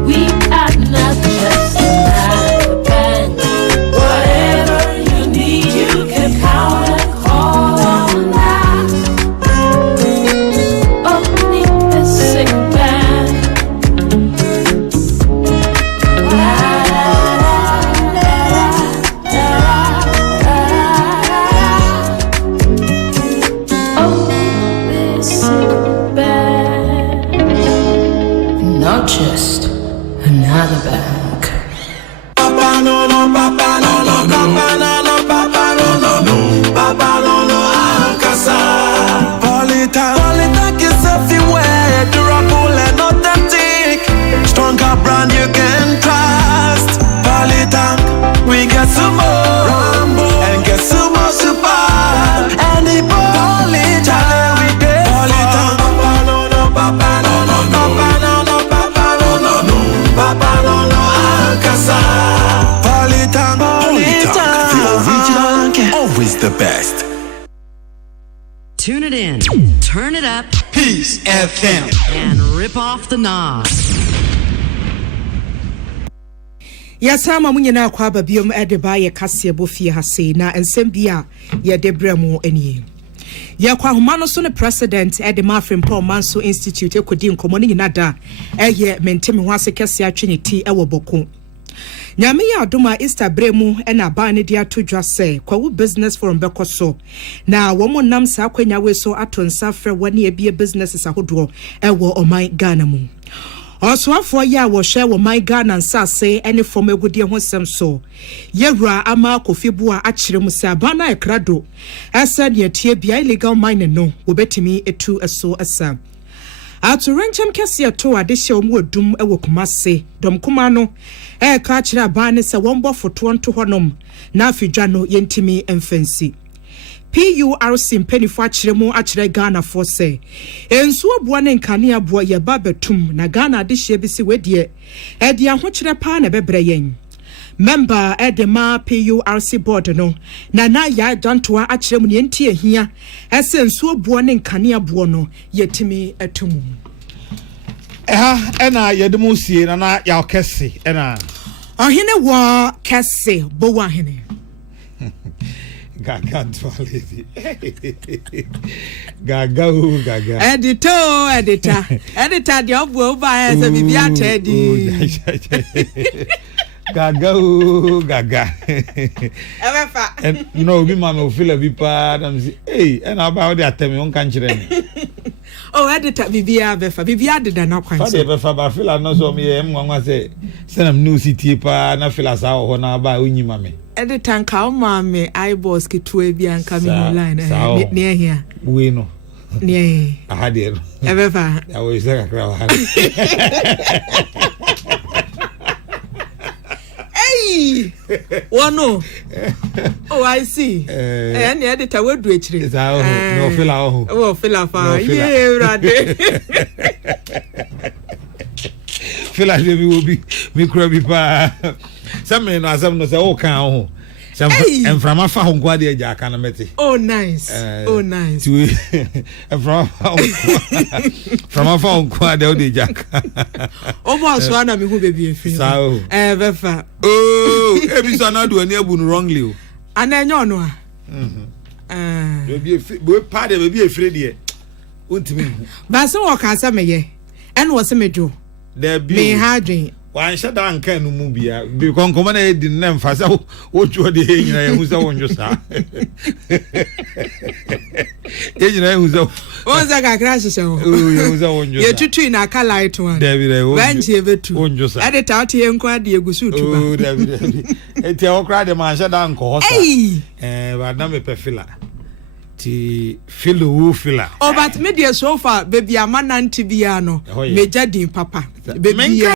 We are not just another bank. Whatever you need, you can count and call on us. Omni Basic Bank. Not just another bank. Papa no no, papa no no, papa no no, papa no no, papa no no, Ankasa. Polytank is everywhere, durable and authentic. Stronger brand you can trust. Polytank, we get some more Rambo and get some more super. And the Polytank we get Polytank. Papa no no, papa no no, papa no no, papa no no, papa no no, Ankasa. Polytank, always the best. Tune it in, turn it up, Peace FM, and rip off the knob. Yasama munyina kwa babiom edeba ye kase bofie hase na ensem bia ye debremu eni. Ye kwa humano so ne president edema Frimpong Manso Institute ekodi nkomo ni nada eye mentemi ho ase kese atwene ti ewo boko. Nyame ya adoma Easter bremu ena ba ne dia todwa se kwawu business forum bekoso na wo nam sa kwanya we so atonsa frɛ wani ebie businesses ahodo ewo oman Ghana mu. Oswafo ya wo hwe wo man Ghana nsase ene fom egudie ho sem so yewura ama kofibu a akyere mu se abana ekrado asa ne tie bia illegal mining no wobetimi etu eso asa aturenchem kese to adehye omu odum ewo kumase dom kuma no ka kyere abane se wombo foto nto honom na afidwa no yentimi emfansi PURC mpenifo akyere mu akyere Ghana for say ensu obuo ne nkane aboa ye ba betum na Ghana adehye bisi wedie edi ahokyere pa na bebre yen member edema PURC board no na ya dantoa akyere mu ne ntie hia ese ensu obuo ne nkane aboa no yetimi atumu ena yedemu sie na ya kese ena ohene wo kese bo wa hene Gaga twalezi. Gaga. Editor. The obu over as a bibia teddy. Gaga. And no, be man will feel a bit bad and say, hey, and about that time on country. Oh, editor bibia befa. Bibia did not quite. I feel I know so me, one say, send them new city pa, na feel as how on about uni mammy. Editor come mama eyeballs ki to be and coming online near here. We know. Near. I had it. Ever. I was there a crowd. Hey! One no. Oh, I see. And the editor will do it. It's our no fill out. Oh, fill up. Yeah, right. Feel like we will be me crabby pa. Some men are some no say oh can some and from a far go there Akan meti. Oh nice. Oh nice. From a far go there the jack. Almost one of me who baby free. So befa. Oh, every son do any bun wrongly. And then you know. Baby part baby afraid here. Untimi. But so what can say me ye. And was me do. There be me hardly. wan hyɛ da nka no mu bia bi konkoma na edi na mfa sɛ wotuo de nyina ye hu sɛ wonjo sa nyina hu sɛ Onza kakra hyehyɛ ho ye hu sɛ wonjo sa ye tutu na aka light one David banji ebetu wonjo sa edita ate enko ade egusu tuba David eti okra de man hyɛ da nko ho sa ba na me pe fila ti filo wo fila but me dey so far baby amana ntibia no meja din papa baby